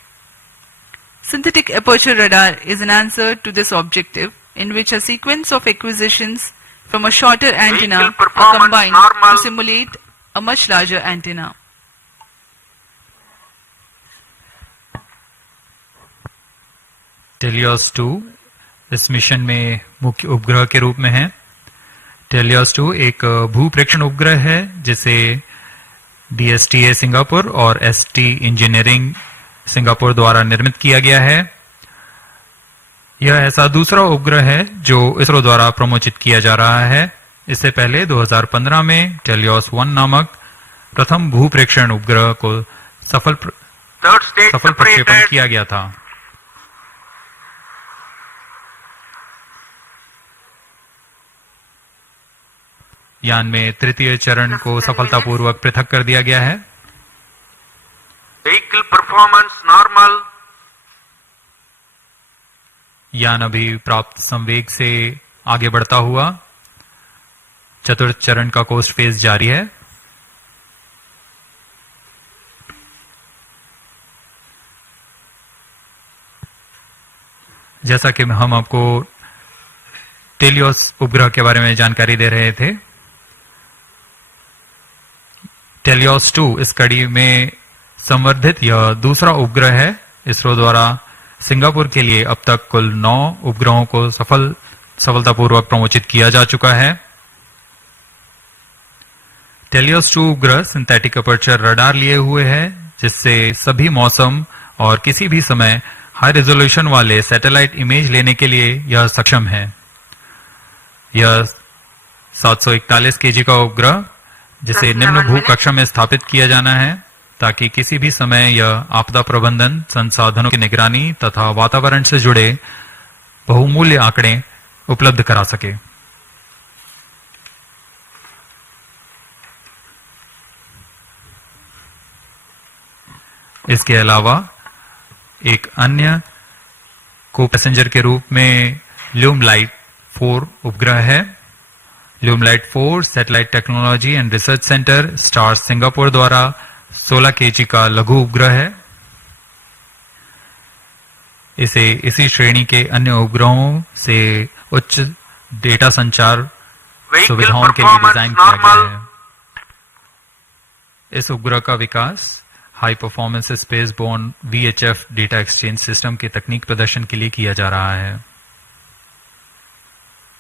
Synthetic aperture radar is an answer to this objective, in which a sequence of acquisitions from a shorter antenna are combined to simulate a much larger antenna. TeLEOS-2 इस mission में मुख्य उपग्रह के रूप में है। TeLEOS-2 एक भूप्रेक्षण उपग्रह है जिसे DSTA सिंगापुर और ST इंजीनियरिंग सिंगापुर द्वारा निर्मित किया गया है। यह ऐसा दूसरा उपग्रह है जो इसरो द्वारा प्रमोचित किया जा रहा है। इससे पहले 2015 में TeLEOS-1 नामक प्रथम भूप्रेक्षण उपग्रह को Third stage सफल प्रक्षेपण separated. किया गया था। यान में तृतीय चरण को सफलतापूर्वक पृथक कर दिया गया है। Vehicle performance normal. यान अभी प्राप्त संवेग से आगे बढ़ता हुआ चतुर्थ चरण का कोस्ट फेज जारी है। जैसा कि हम आपको टेलियोस उपग्रह के बारे में जानकारी दे रहे थे, TeLEOS-2 इस कड़ी में संवर्धित यह दूसरा उपग्रह है। इसरो द्वारा सिंगापुर के लिए अब तक कुल 9 उपग्रहों को सफलतापूर्वक प्रमोचित किया जा चुका है। TeLEOS-2 उपग्रह सिंथेटिक अपर्चर रडार लिए हुए है, जिससे सभी मौसम और किसी भी समय हाई रेजोल्यूशन वाले सैटेलाइट इमेज लेने के लिए यह सक्षम है। यह 741 केजी का उपग्रह, जिसे निम्न भू कक्षा में स्थापित किया जाना है, ताकि किसी भी समय यह आपदा प्रबंधन, संसाधनों की निगरानी तथा वातावरण से जुड़े बहुमूल्य आंकड़े उपलब्ध करा सके। इसके अलावा एक अन्य को पैसेंजर के रूप में ल्यूमलाइट 4 उपग्रह है। ल्यूमलाइट 4 satellite technology and research centre star Singapore द्वारा 16 केजी का लघु उपग्रह है। इसे इसी श्रेणी के अन्य उपग्रहों से उच्च डेटा संचार सुविधाओं के लिए डिजाइन किया गया है। इस उपग्रह का विकास high performance space borne VHF data exchange system के तकनीक प्रदर्शन के लिए किया जा रहा है।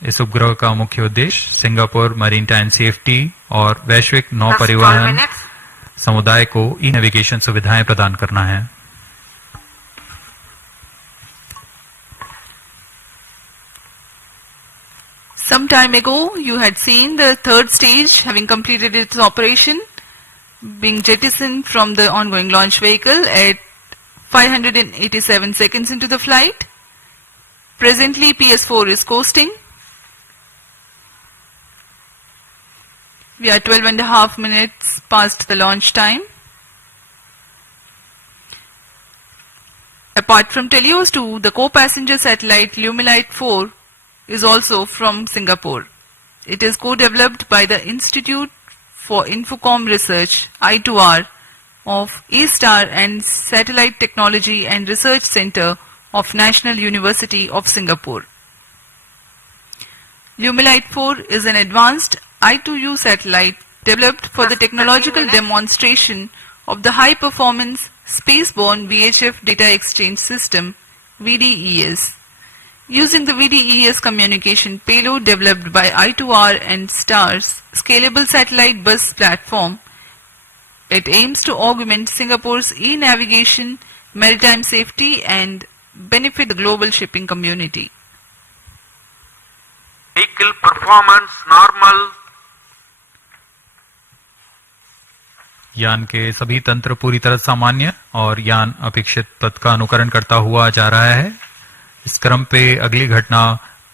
इस उपग्रह का मुख्य उद्देश्य सिंगापुर मरीनटाइन सेफ्टी और वैश्विक नौ परिवहन समुदाय को ई नेविगेशन सुविधाएं प्रदान करना है। Some time ago, you had seen the third stage having completed its operation, being jettisoned from the ongoing launch vehicle at 587 seconds into the flight. Presently, PS4 is coasting. We are 12.5 minutes past the launch time. Apart from TeLEOS-2, the co-passenger satellite Lumilite 4 is also from Singapore. It is co-developed by the Institute for Infocom Research, I2R, of Eastward and Satellite Technology and Research Center of National University of Singapore. Lumilite 4 is an advanced I2U satellite developed for the technological demonstration of the high-performance spaceborne VHF data exchange system, VDES. Using the VDES communication payload developed by I2R and STAR's scalable satellite bus platform, it aims to augment Singapore's e-navigation, maritime safety and benefit the global shipping community. Vehicle performance normal. यान के सभी तंत्र पूरी तरह सामान्य और यान अपेक्षित पथ का अनुकरण करता हुआ जा रहा है। इस क्रम पे अगली घटना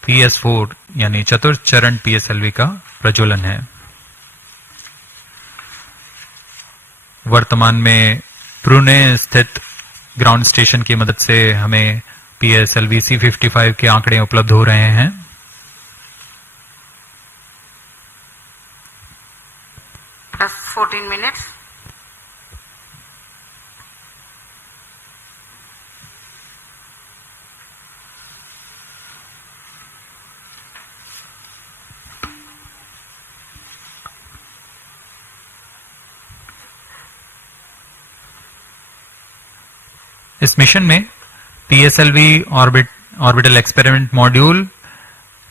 PS4 यानी चतुर्थ चरण PSLV का प्रज्वलन है। वर्तमान में ब्रुने स्थित ग्राउंड स्टेशन की मदद से हमें PSLV-C55 के आंकड़े उपलब्ध हो रहे हैं। Plus 14 minutes. इस मिशन में PSLV ऑर्बिटल एक्सपेरिमेंट मॉड्यूल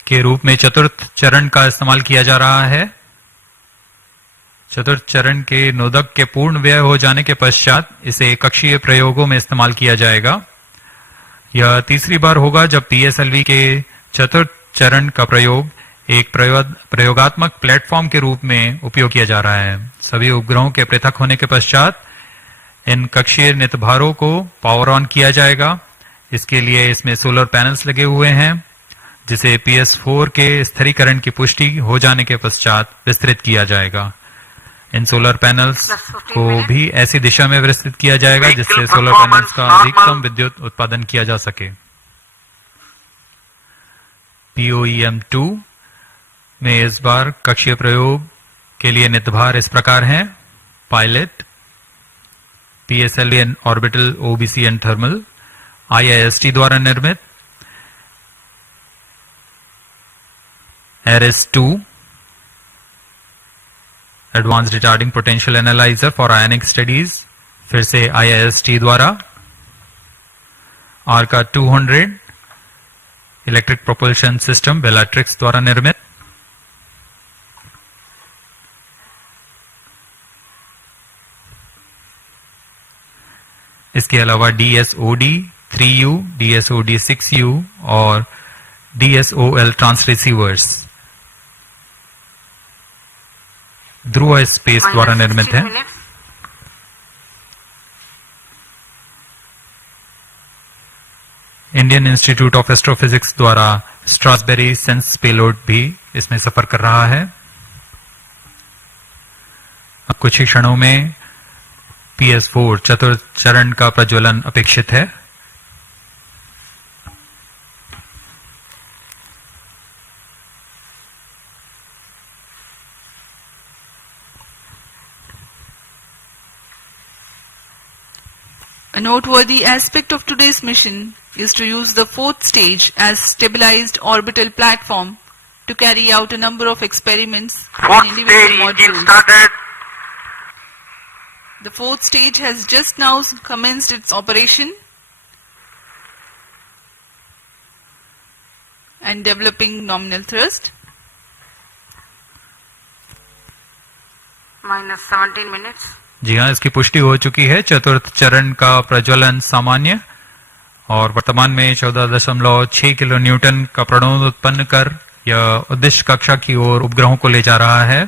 के रूप में चतुर्थ चरण का इस्तेमाल किया जा रहा है। चतुर्थ चरण के नोदक के पूर्ण व्यय हो जाने के पश्चात इसे कक्षीय प्रयोगों में इस्तेमाल किया जाएगा। यह तीसरी बार होगा जब PSLV के चतुर्थ चरण का प्रयोग एक प्रयोगात्मक प्लेटफॉर्म के रूप में उपयोग किया जा रहा है। सभी उपग्रहों के पृथक होने के पश्चात इन कक्षीय नितभारों को पावर ऑन किया जाएगा। इसके लिए इसमें सोलर पैनल्स लगे हुए हैं, जिसे PS4 के स्थिरीकरण की पुष्टि हो जाने के पश्चात विस्तृत किया जाएगा। इन सोलर पैनल्स को भी ऐसी दिशा में विस्तृत किया जाएगा जिससे सोलर पैनल्स का अधिकतम विद्युत उत्पादन किया जा सके। POEM-2 में इस बार कक्षीय प्रयोग के लिए नितभार इस प्रकार हैं। Pilot, PSLV and orbital OBC and thermal, IIST द्वारा निर्मित। ARIS-2 advance retarding potential analyser for ionic studies, फिर से IIST द्वारा। ARCA 200 electric propulsion system, Bellatrix द्वारा निर्मित। इसके अलावा DSOD 3U, DSOD 6U और DSOL ट्रांसरिसीवर्स ध्रुव स्पेस द्वारा निर्मित है। इंडियन इंस्टीट्यूट ऑफ एस्ट्रोफिजिक्स द्वारा स्ट्रासबेरी सेंस पेलोड भी इसमें सफर कर रहा है। अब कुछ ही क्षणों में PS4 चतुर्थ चरण का प्रज्वलन अपेक्षित है। A noteworthy aspect of today's mission is to use the fourth stage as stabilized orbital platform to carry out a number of experiments in individual modules. The fourth stage has just now commenced its operation and developing nominal thrust. Minus 17 minutes. जी हाँ, इसकी पुष्टि हो चुकी है। चतुर्थ चरण का प्रज्वलन सामान्य और वर्तमान में 14.6 किलो न्यूटन का प्रणोद उत्पन्न कर यह उद्दिष्ट कक्षा की ओर उपग्रहों को ले जा रहा है।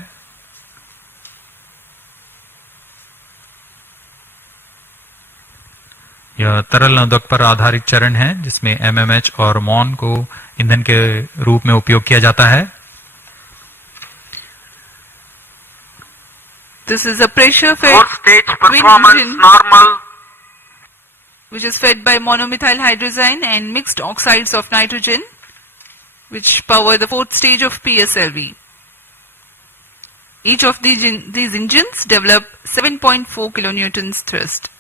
यह तरल नोदक पर आधारित चरण है जिसमें MMH और MON को ईंधन के रूप में उपयोग किया जाता है। This is a pressure fed Fourth stage twin performance engine normal. which is fed by monomethyl hydrazine and mixed oxides of nitrogen, which power the fourth stage of PSLV. Each of these engines develop 7.4 kilonewtons thrust.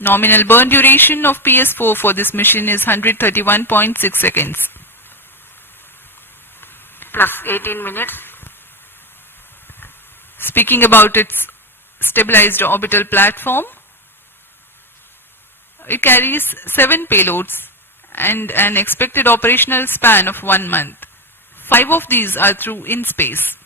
Nominal burn duration of PS4 for this mission is 131.6 seconds. Plus 18 minutes. Speaking about its stabilized orbital platform, it carries 7 payloads and an expected operational span of 1 month. 5 of these are through in-space.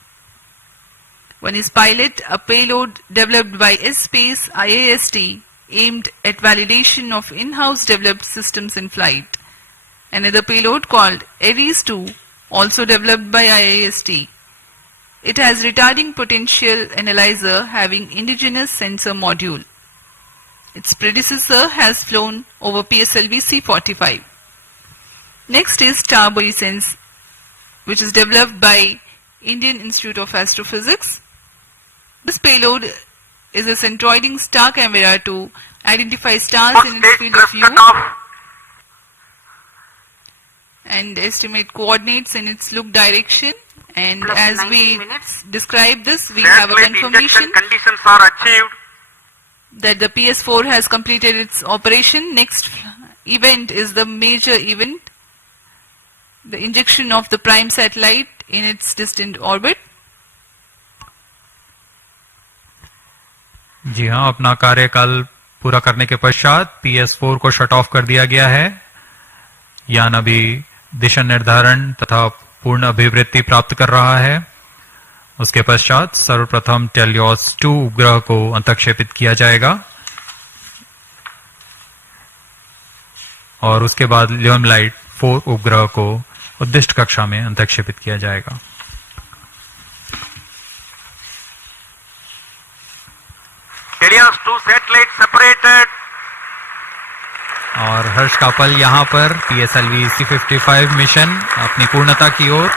One is Pilot, a payload developed by S-Space IAST aimed at validation of in-house developed systems in flight. Another payload called ARIS-2, also developed by IAST. It has retarding potential analyzer having indigenous sensor module. Its predecessor has flown over PSLV-C55. Next is Sense, which is developed by Indian Institute of Astrophysics. This payload is a centroiding star camera to identify stars in its field of view and estimate coordinates in its look direction. And Plus as 90 we minutes. describe this, we have a Satellite confirmation injection conditions are achieved. that the PS4 has completed its operation. Next event is the major event, the injection of the prime satellite in its distant orbit. जी हाँ, अपना कार्यकाल पूरा करने के पश्चात PS4 को shut off कर दिया गया है। यान अभी दिशा निर्धारण तथा पूर्ण अभिवृत्ति प्राप्त कर रहा है। उसके पश्चात सर्वप्रथम TeLEOS-2 उपग्रह को अंतक्षेपित किया जाएगा और उसके बाद ल्यूमलाइट 4 उपग्रह को उद्दिष्ट कक्षा में अंतक्षेपित किया जाएगा। TeLEOS-2 satellite separated. और हर्ष का पल यहाँ पर PSLV-C55 मिशन अपनी पूर्णता की ओर।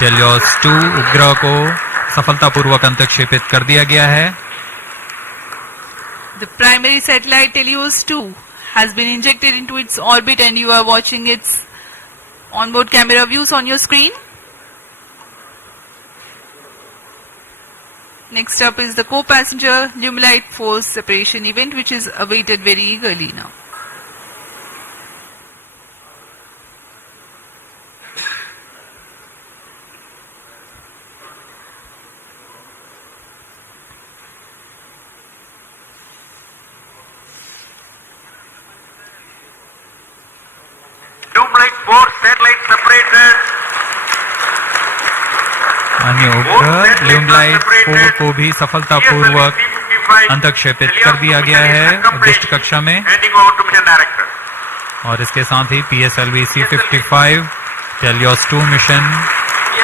TeLEOS-2 उपग्रह को सफलतापूर्वक अंतक्षेपित कर दिया गया है। The primary satellite TeLEOS-2 has been injected into its orbit and you are watching its onboard camera views on your screen. Next up is the co-passenger Lumilite force separation event, which is awaited very eagerly now. Lumilite 4 satellite separated. अन्य उपग्रह ल्यूमलाइट 4 को भी सफलतापूर्वक अंतक्षेपित कर दिया गया है उद्दिष्ट कक्षा में। Handing over to mission director. और इसके साथ ही PSLV-C55 TeLEOS-2 मिशन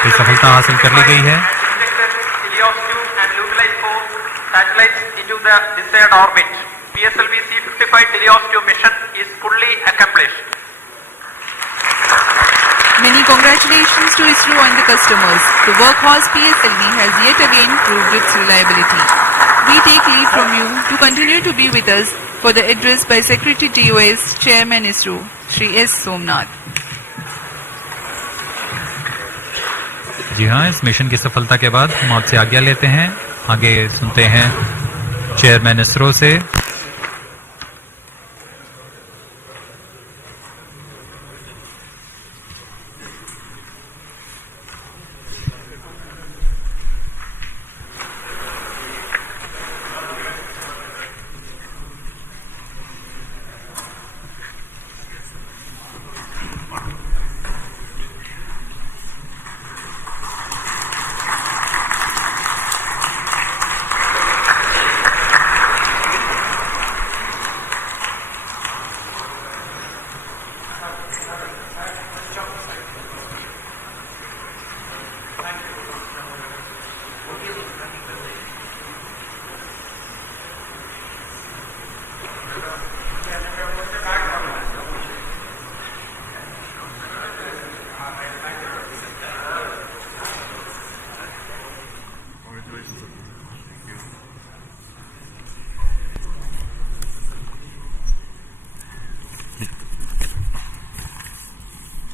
की सफलता हासिल कर ली गई है। TeLEOS-2 and Lumilite 4 satellites into the desired orbit. PSLV-C55 TeLEOS-2 mission is fully accomplished. Many congratulations to ISRO and the customers. The workhorse PSLV has yet again proved its reliability. We take leave from you to continue to be with us for the address by Secretary TOS, Chairman ISRO, Shri S. Somnath. जी हाँ, इस mission की सफलता के बाद हम आपसे आज्ञा लेते हैं। आगे सुनते हैं चेयरमैन इसरो से।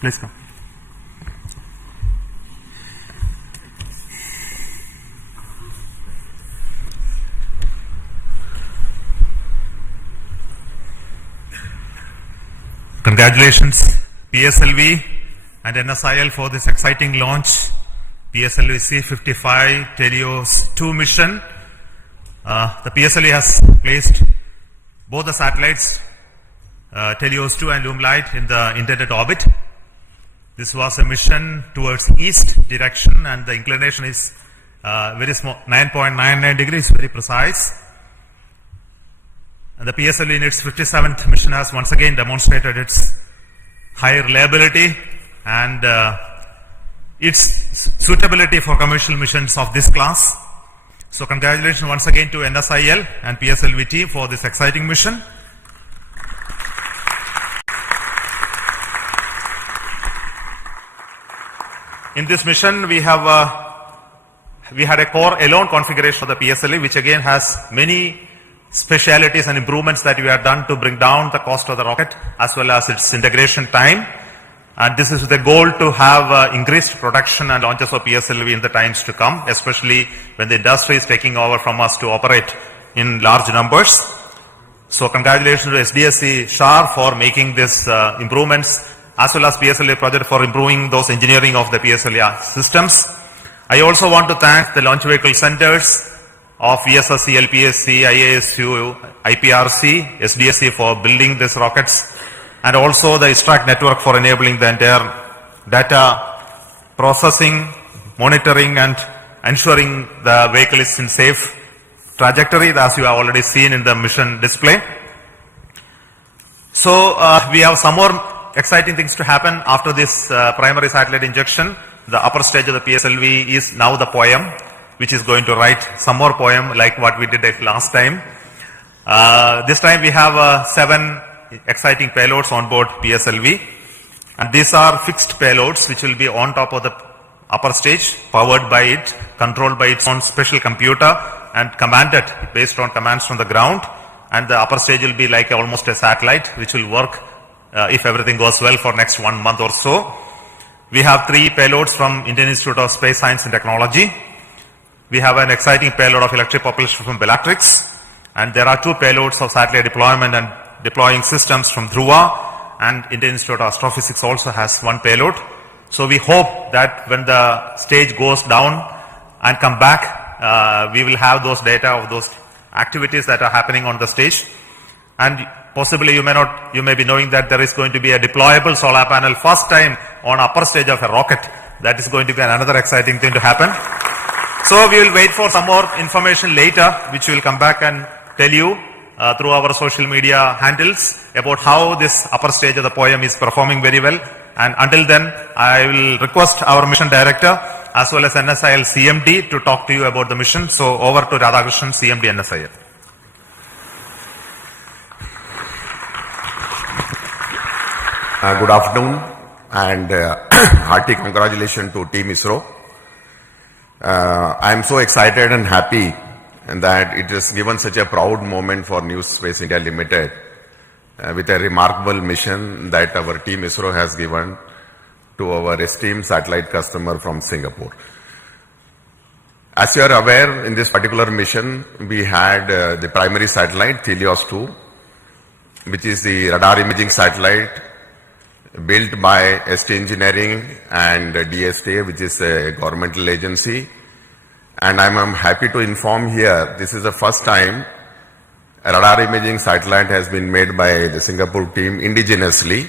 Please come. Congratulations PSLV and NSIL for this exciting launch. PSLV-C55 TeLEOS-2 mission. The PSLV has placed both the satellites TeLEOS-2 and Lumilite in the intended orbit. This was a mission towards east direction and the inclination is very small, 9.99 degrees, very precise. And the PSLV in its 57th mission has once again demonstrated its high reliability and its suitability for commercial missions of this class. So congratulations once again to NSIL and PSLV team for this exciting mission. In this mission, we had a core alone configuration of the PSLV, which again has many specialities and improvements that we have done to bring down the cost of the rocket as well as its integration time. And this is with the goal to have increased production and launches of PSLV in the times to come, especially when the industry is taking over from us to operate in large numbers. So congratulations to SDSC SHAR for making these improvements, as well as PSLV project for improving those engineering of the PSLV systems. I also want to thank the launch vehicle centers of VSSC, LPSC, IASU, IPRC, SDSC for building these rockets, and also the ISRO network for enabling the entire data processing, monitoring and ensuring the vehicle is in safe trajectory, as you have already seen in the mission display. So we have some more exciting things to happen after this primary satellite injection. The upper stage of the PSLV is now the poem, which is going to write some more poem like what we did last time. This time we have 7 exciting payloads on board PSLV, and these are fixed payloads which will be on top of the upper stage, powered by it, controlled by its own special computer, and commanded based on commands from the ground. And the upper stage will be like almost a satellite which will work if everything goes well for next 1 month or so. We have 3 payloads from Indian Institute of Space Science and Technology. We have an exciting payload of electric propulsion from Bellatrix, and there are 2 payloads of satellite deployment and deploying systems from Dhruva, and Indian Institute of Astrophysics also has 1 payload. So we hope that when the stage goes down and come back, we will have those data of those activities that are happening on the stage. And possibly you may be knowing that there is going to be a deployable solar panel first time on upper stage of a rocket. That is going to be another exciting thing to happen. So we will wait for some more information later, which we will come back and tell you through our social media handles about how this upper stage of the poem is performing very well. And until then, I will request our mission director as well as NSIL CMD to talk to you about the mission. So over to Radhakrishnan, CMD NSIL. Good afternoon and hearty congratulations to Team ISRO. I am so excited and happy that it has given such a proud moment for New Space India Limited with a remarkable mission that our Team ISRO has given to our esteemed satellite customer from Singapore. As you are aware, in this particular mission, we had the primary satellite, TeLEOS-2, which is the radar imaging satellite built by ST Engineering and DSTA, which is a governmental agency. And I'm happy to inform here, this is the first time a radar imaging satellite has been made by the Singapore team indigenously.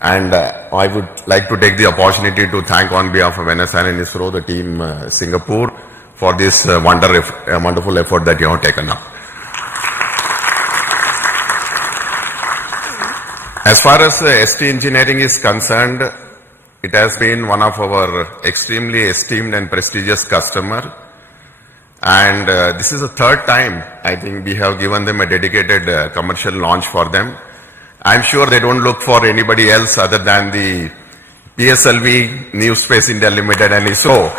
And I would like to take the opportunity to thank on behalf of NSIL and ISRO, the team Singapore, for this wonderful effort that you have taken up. As far as ST Engineering is concerned, it has been one of our extremely esteemed and prestigious customer. And this is the 3rd time, I think, we have given them a dedicated commercial launch for them. I'm sure they don't look for anybody else other than the PSLV, New Space India Limited and ISRO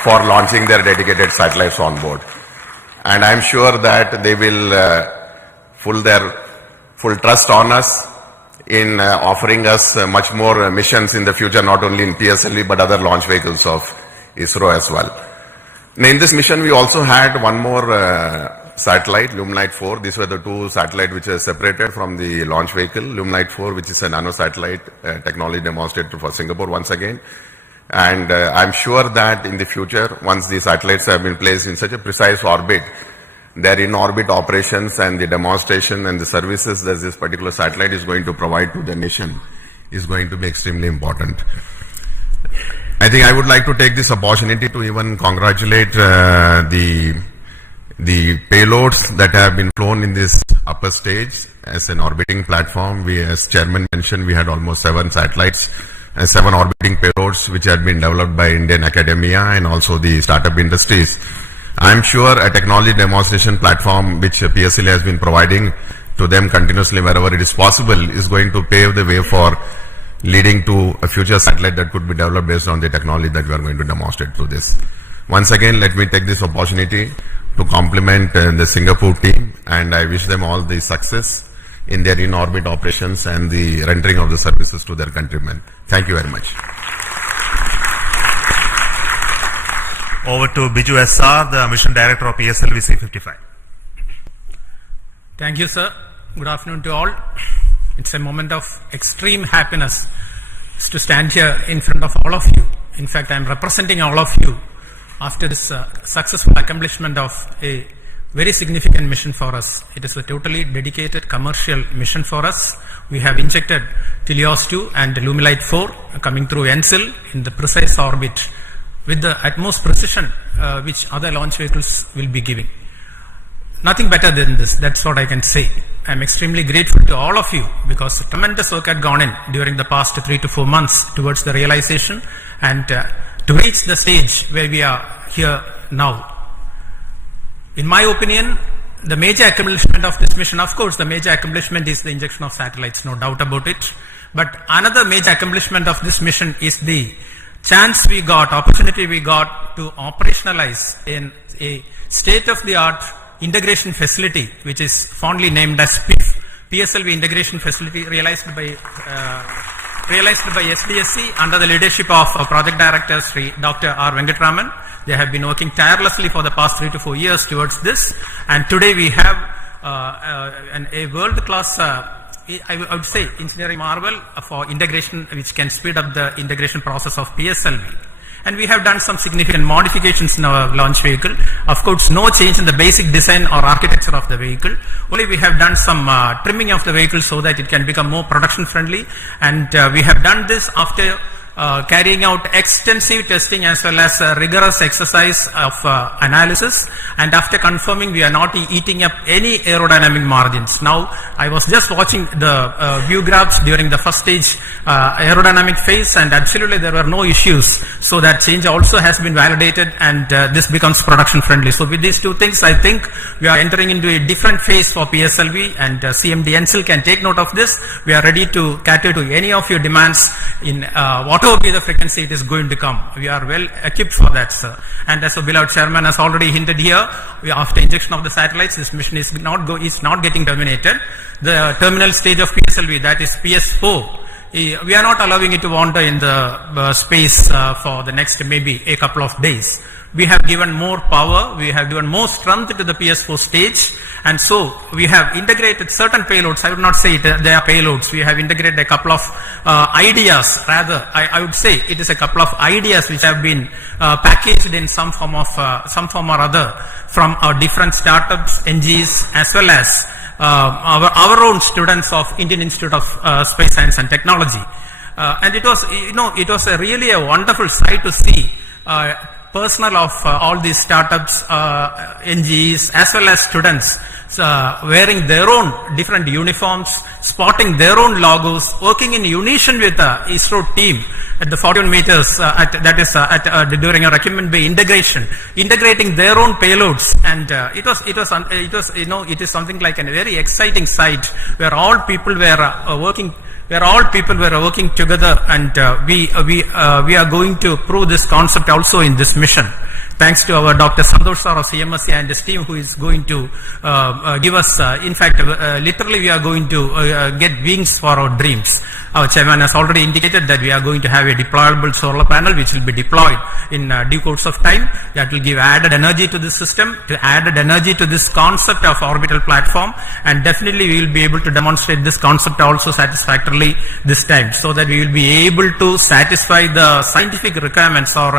for launching their dedicated satellites on board. And I'm sure that they will put their full trust on us in offering us much more missions in the future, not only in PSLV but other launch vehicles of ISRO as well. Now, in this mission, we also had one more satellite, Luminite 4. These were the 2 satellites which are separated from the launch vehicle. Luminite 4, which is a nano-satellite technology demonstrated for Singapore once again. And I'm sure that in the future, once the satellites have been placed in such a precise orbit, their in-orbit operations and the demonstration and the services that this particular satellite is going to provide to the nation is going to be extremely important. I think I would like to take this opportunity to even congratulate the payloads that have been flown in this upper stage as an orbiting platform. We, as Chairman mentioned, we had almost 7 satellites and 7 orbiting payloads which had been developed by Indian academia and also the startup industries. I'm sure a technology demonstration platform which PSLV has been providing to them continuously wherever it is possible is going to pave the way for leading to a future satellite that could be developed based on the technology that we are going to demonstrate through this. Once again, let me take this opportunity to compliment the Singapore team, and I wish them all the success in their in-orbit operations and the rendering of the services to their countrymen. Thank you very much. Over to Biju SR, the Mission Director of PSLV-C55. Thank you, sir. Good afternoon to all. It's a moment of extreme happiness to stand here in front of all of you. In fact, I'm representing all of you after this successful accomplishment of a very significant mission for us. It is a totally dedicated commercial mission for us. We have injected TeLEOS-2 and Luminite 4 coming through NSIL in the precise orbit with the utmost precision which other launch vehicles will be giving. Nothing better than this, that's what I can say. I'm extremely grateful to all of you because tremendous work had gone in during the past 3 to 4 months towards the realization and to reach the stage where we are here now. In my opinion, the major accomplishment of this mission, of course, the major accomplishment is the injection of satellites, no doubt about it. But another major accomplishment of this mission is the chance we got, opportunity we got to operationalize in a state-of-the-art integration facility, which is fondly named as PSLV integration facility, realized by SDSC under the leadership of Project Director Dr. R. Venkatraman. They have been working tirelessly for the past 3 to 4 years towards this, and today we have a world-class, I would say, engineering marvel for integration, which can speed up the integration process of PSLV. And we have done some significant modifications in our launch vehicle. Of course, no change in the basic design or architecture of the vehicle. Only we have done some trimming of the vehicle so that it can become more production friendly. And we have done this after carrying out extensive testing as well as rigorous exercise of analysis, and after confirming we are not eating up any aerodynamic margins. Now, I was just watching the view graphs during the first stage aerodynamic phase, and absolutely there were no issues. So that change also has been validated, and this becomes production friendly. So with these two things, I think we are entering into a different phase for PSLV, and CMD NSIL can take note of this. We are ready to cater to any of your demands in whatever be the frequency it is going to come. We are well equipped for that, sir. And as the beloved chairman has already hinted here, after injection of the satellites, this mission is not getting terminated. The terminal stage of PSLV, that is PS4, we are not allowing it to wander in the space for the next maybe a couple of days. We have given more power, we have given more strength to the PS4 stage, and so we have integrated certain payloads. I would not say they are payloads. We have integrated a couple of ideas, rather I would say it is a couple of ideas which have been packaged in some form or other from our different startups, NGs, as well as our own students of Indian Institute of Space Science and Technology. And it was, it was really a wonderful sight to see personnel of all these startups, NGs, as well as students wearing their own different uniforms, spotting their own logos, working in unison with the ISRO team at the 41 meters, during a Recumbent Bay integration, integrating their own payloads, and it is something like a very exciting sight where all people were working. Where all people were working together, and we are going to prove this concept also in this mission. Thanks to our Dr. Santosh sir of CMSC and his team, who is going to give us, in fact, literally we are going to get wings for our dreams. Our chairman has already indicated that we are going to have a deployable solar panel which will be deployed in due course of time. That will give added energy to this system, added energy to this concept of orbital platform, and definitely we will be able to demonstrate this concept also satisfactorily this time, so that we will be able to satisfy the scientific requirements or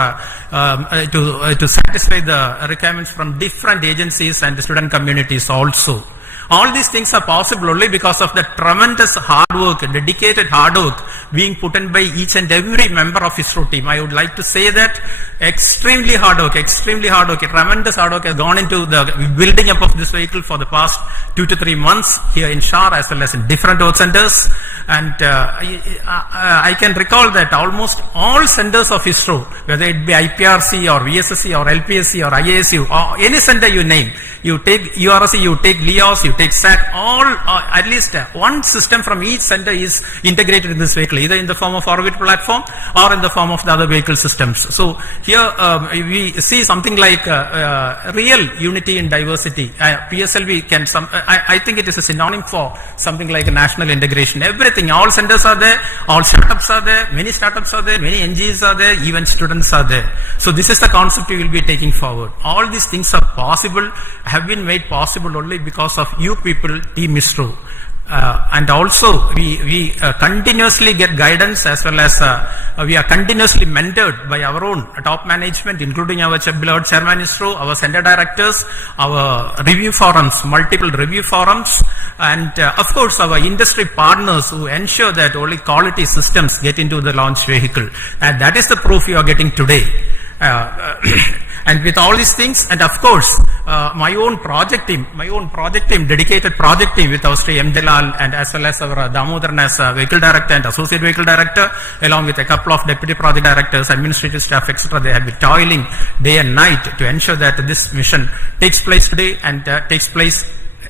to satisfy the requirements from different agencies and the student communities also. All these things are possible only because of the tremendous hard work, dedicated hard work being put in by each and every member of ISRO team. I would like to say that extremely hard work, a tremendous hard work has gone into the building up of this vehicle for the past 2 to 3 months here in Shar as well as in different work centers. And I can recall that almost all centers of ISRO, whether it be IPRC or VSSC or LPSC or IASU or any center you name, you take URC, you take LEOS, you take SAT, all at least one system from each center is integrated in this vehicle, either in the form of orbital platform or in the form of the other vehicle systems. So here we see something like real unity in diversity. PSLV can I think it is a synonym for something like a national integration. Everything, all centers are there, all startups are there, many startups are there, many NGOs are there, even students are there. So this is the concept we will be taking forward. All these things are possible, have been made possible only because of you people, Team ISRO. And also we continuously get guidance, as well as we are continuously mentored by our own top management, including our beloved chairman ISRO, our center directors, our review forums, multiple review forums, and of course our industry partners who ensure that only quality systems get into the launch vehicle. And that is the proof you are getting today. And with all these things, and of course my own project team, dedicated project team with our Sri M. Jalal and as well as our Damodaran as vehicle director and associate vehicle director, along with a couple of deputy project directors, administrative staff, etc. They have been toiling day and night to ensure that this mission takes place today and takes place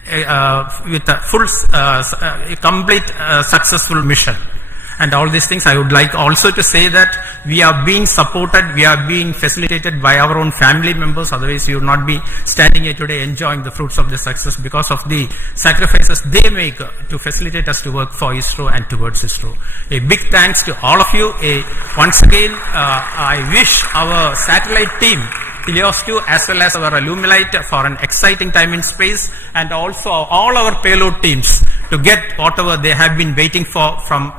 with a full, complete, successful mission. And all these things, I would like also to say that we are being supported, we are being facilitated by our own family members. Otherwise, you would not be standing here today enjoying the fruits of the success because of the sacrifices they make to facilitate us to work for ISRO and towards ISRO. A big thanks to all of you. Once again, I wish our satellite team, TeLEOS-2 as well as our Illumilite for an exciting time in space, and also all our payload teams to get whatever they have been waiting for from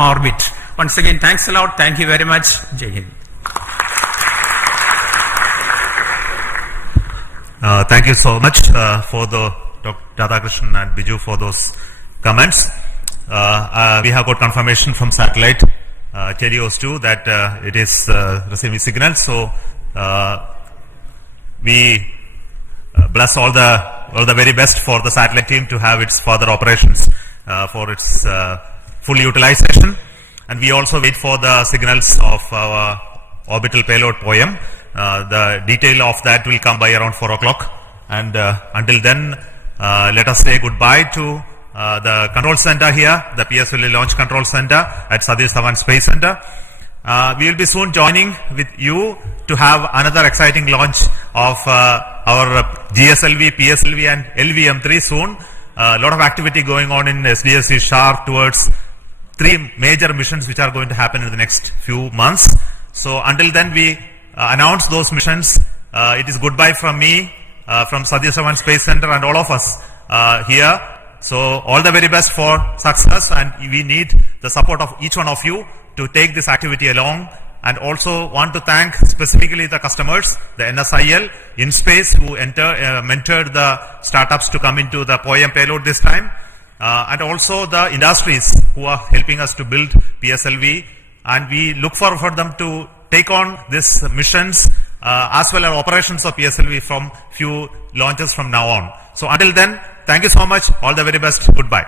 orbit. Once again, thanks a lot. Thank you very much. Jai Hind. Thank you so much for the Dr. Radhakrishnan and Biju for those comments. We have got confirmation from satellite TeLEOS-2 that it is receiving signals. So we bless all the very best for the satellite team to have its further operations for its full utilization. And we also wait for the signals of our orbital payload POEM. The detail of that will come by around 4 o'clock. And until then, let us say goodbye to the control center here, the PSLV Launch Control Center at Satish Dhawan Space Center. We will be soon joining with you to have another exciting launch of our GSLV, PSLV and LVM3 soon. A lot of activity going on in SDSC Sharp towards 3 major missions which are going to happen in the next few months. So until then we announce those missions. It is goodbye from me, from Satish Dhawan Space Center and all of us here. So all the very best for success, and we need the support of each one of you to take this activity along. And also want to thank specifically the customers, the NSIL, InSpace, who mentored the startups to come into the POEM payload this time, and also the industries who are helping us to build PSLV. And we look forward for them to take on these missions as well as operations of PSLV from few launches from now on. So until then, thank you so much. All the very best. Goodbye.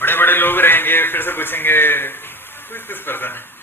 बड़े बड़े लोग रहेंगे, फिर से पूछेंगे किस person है।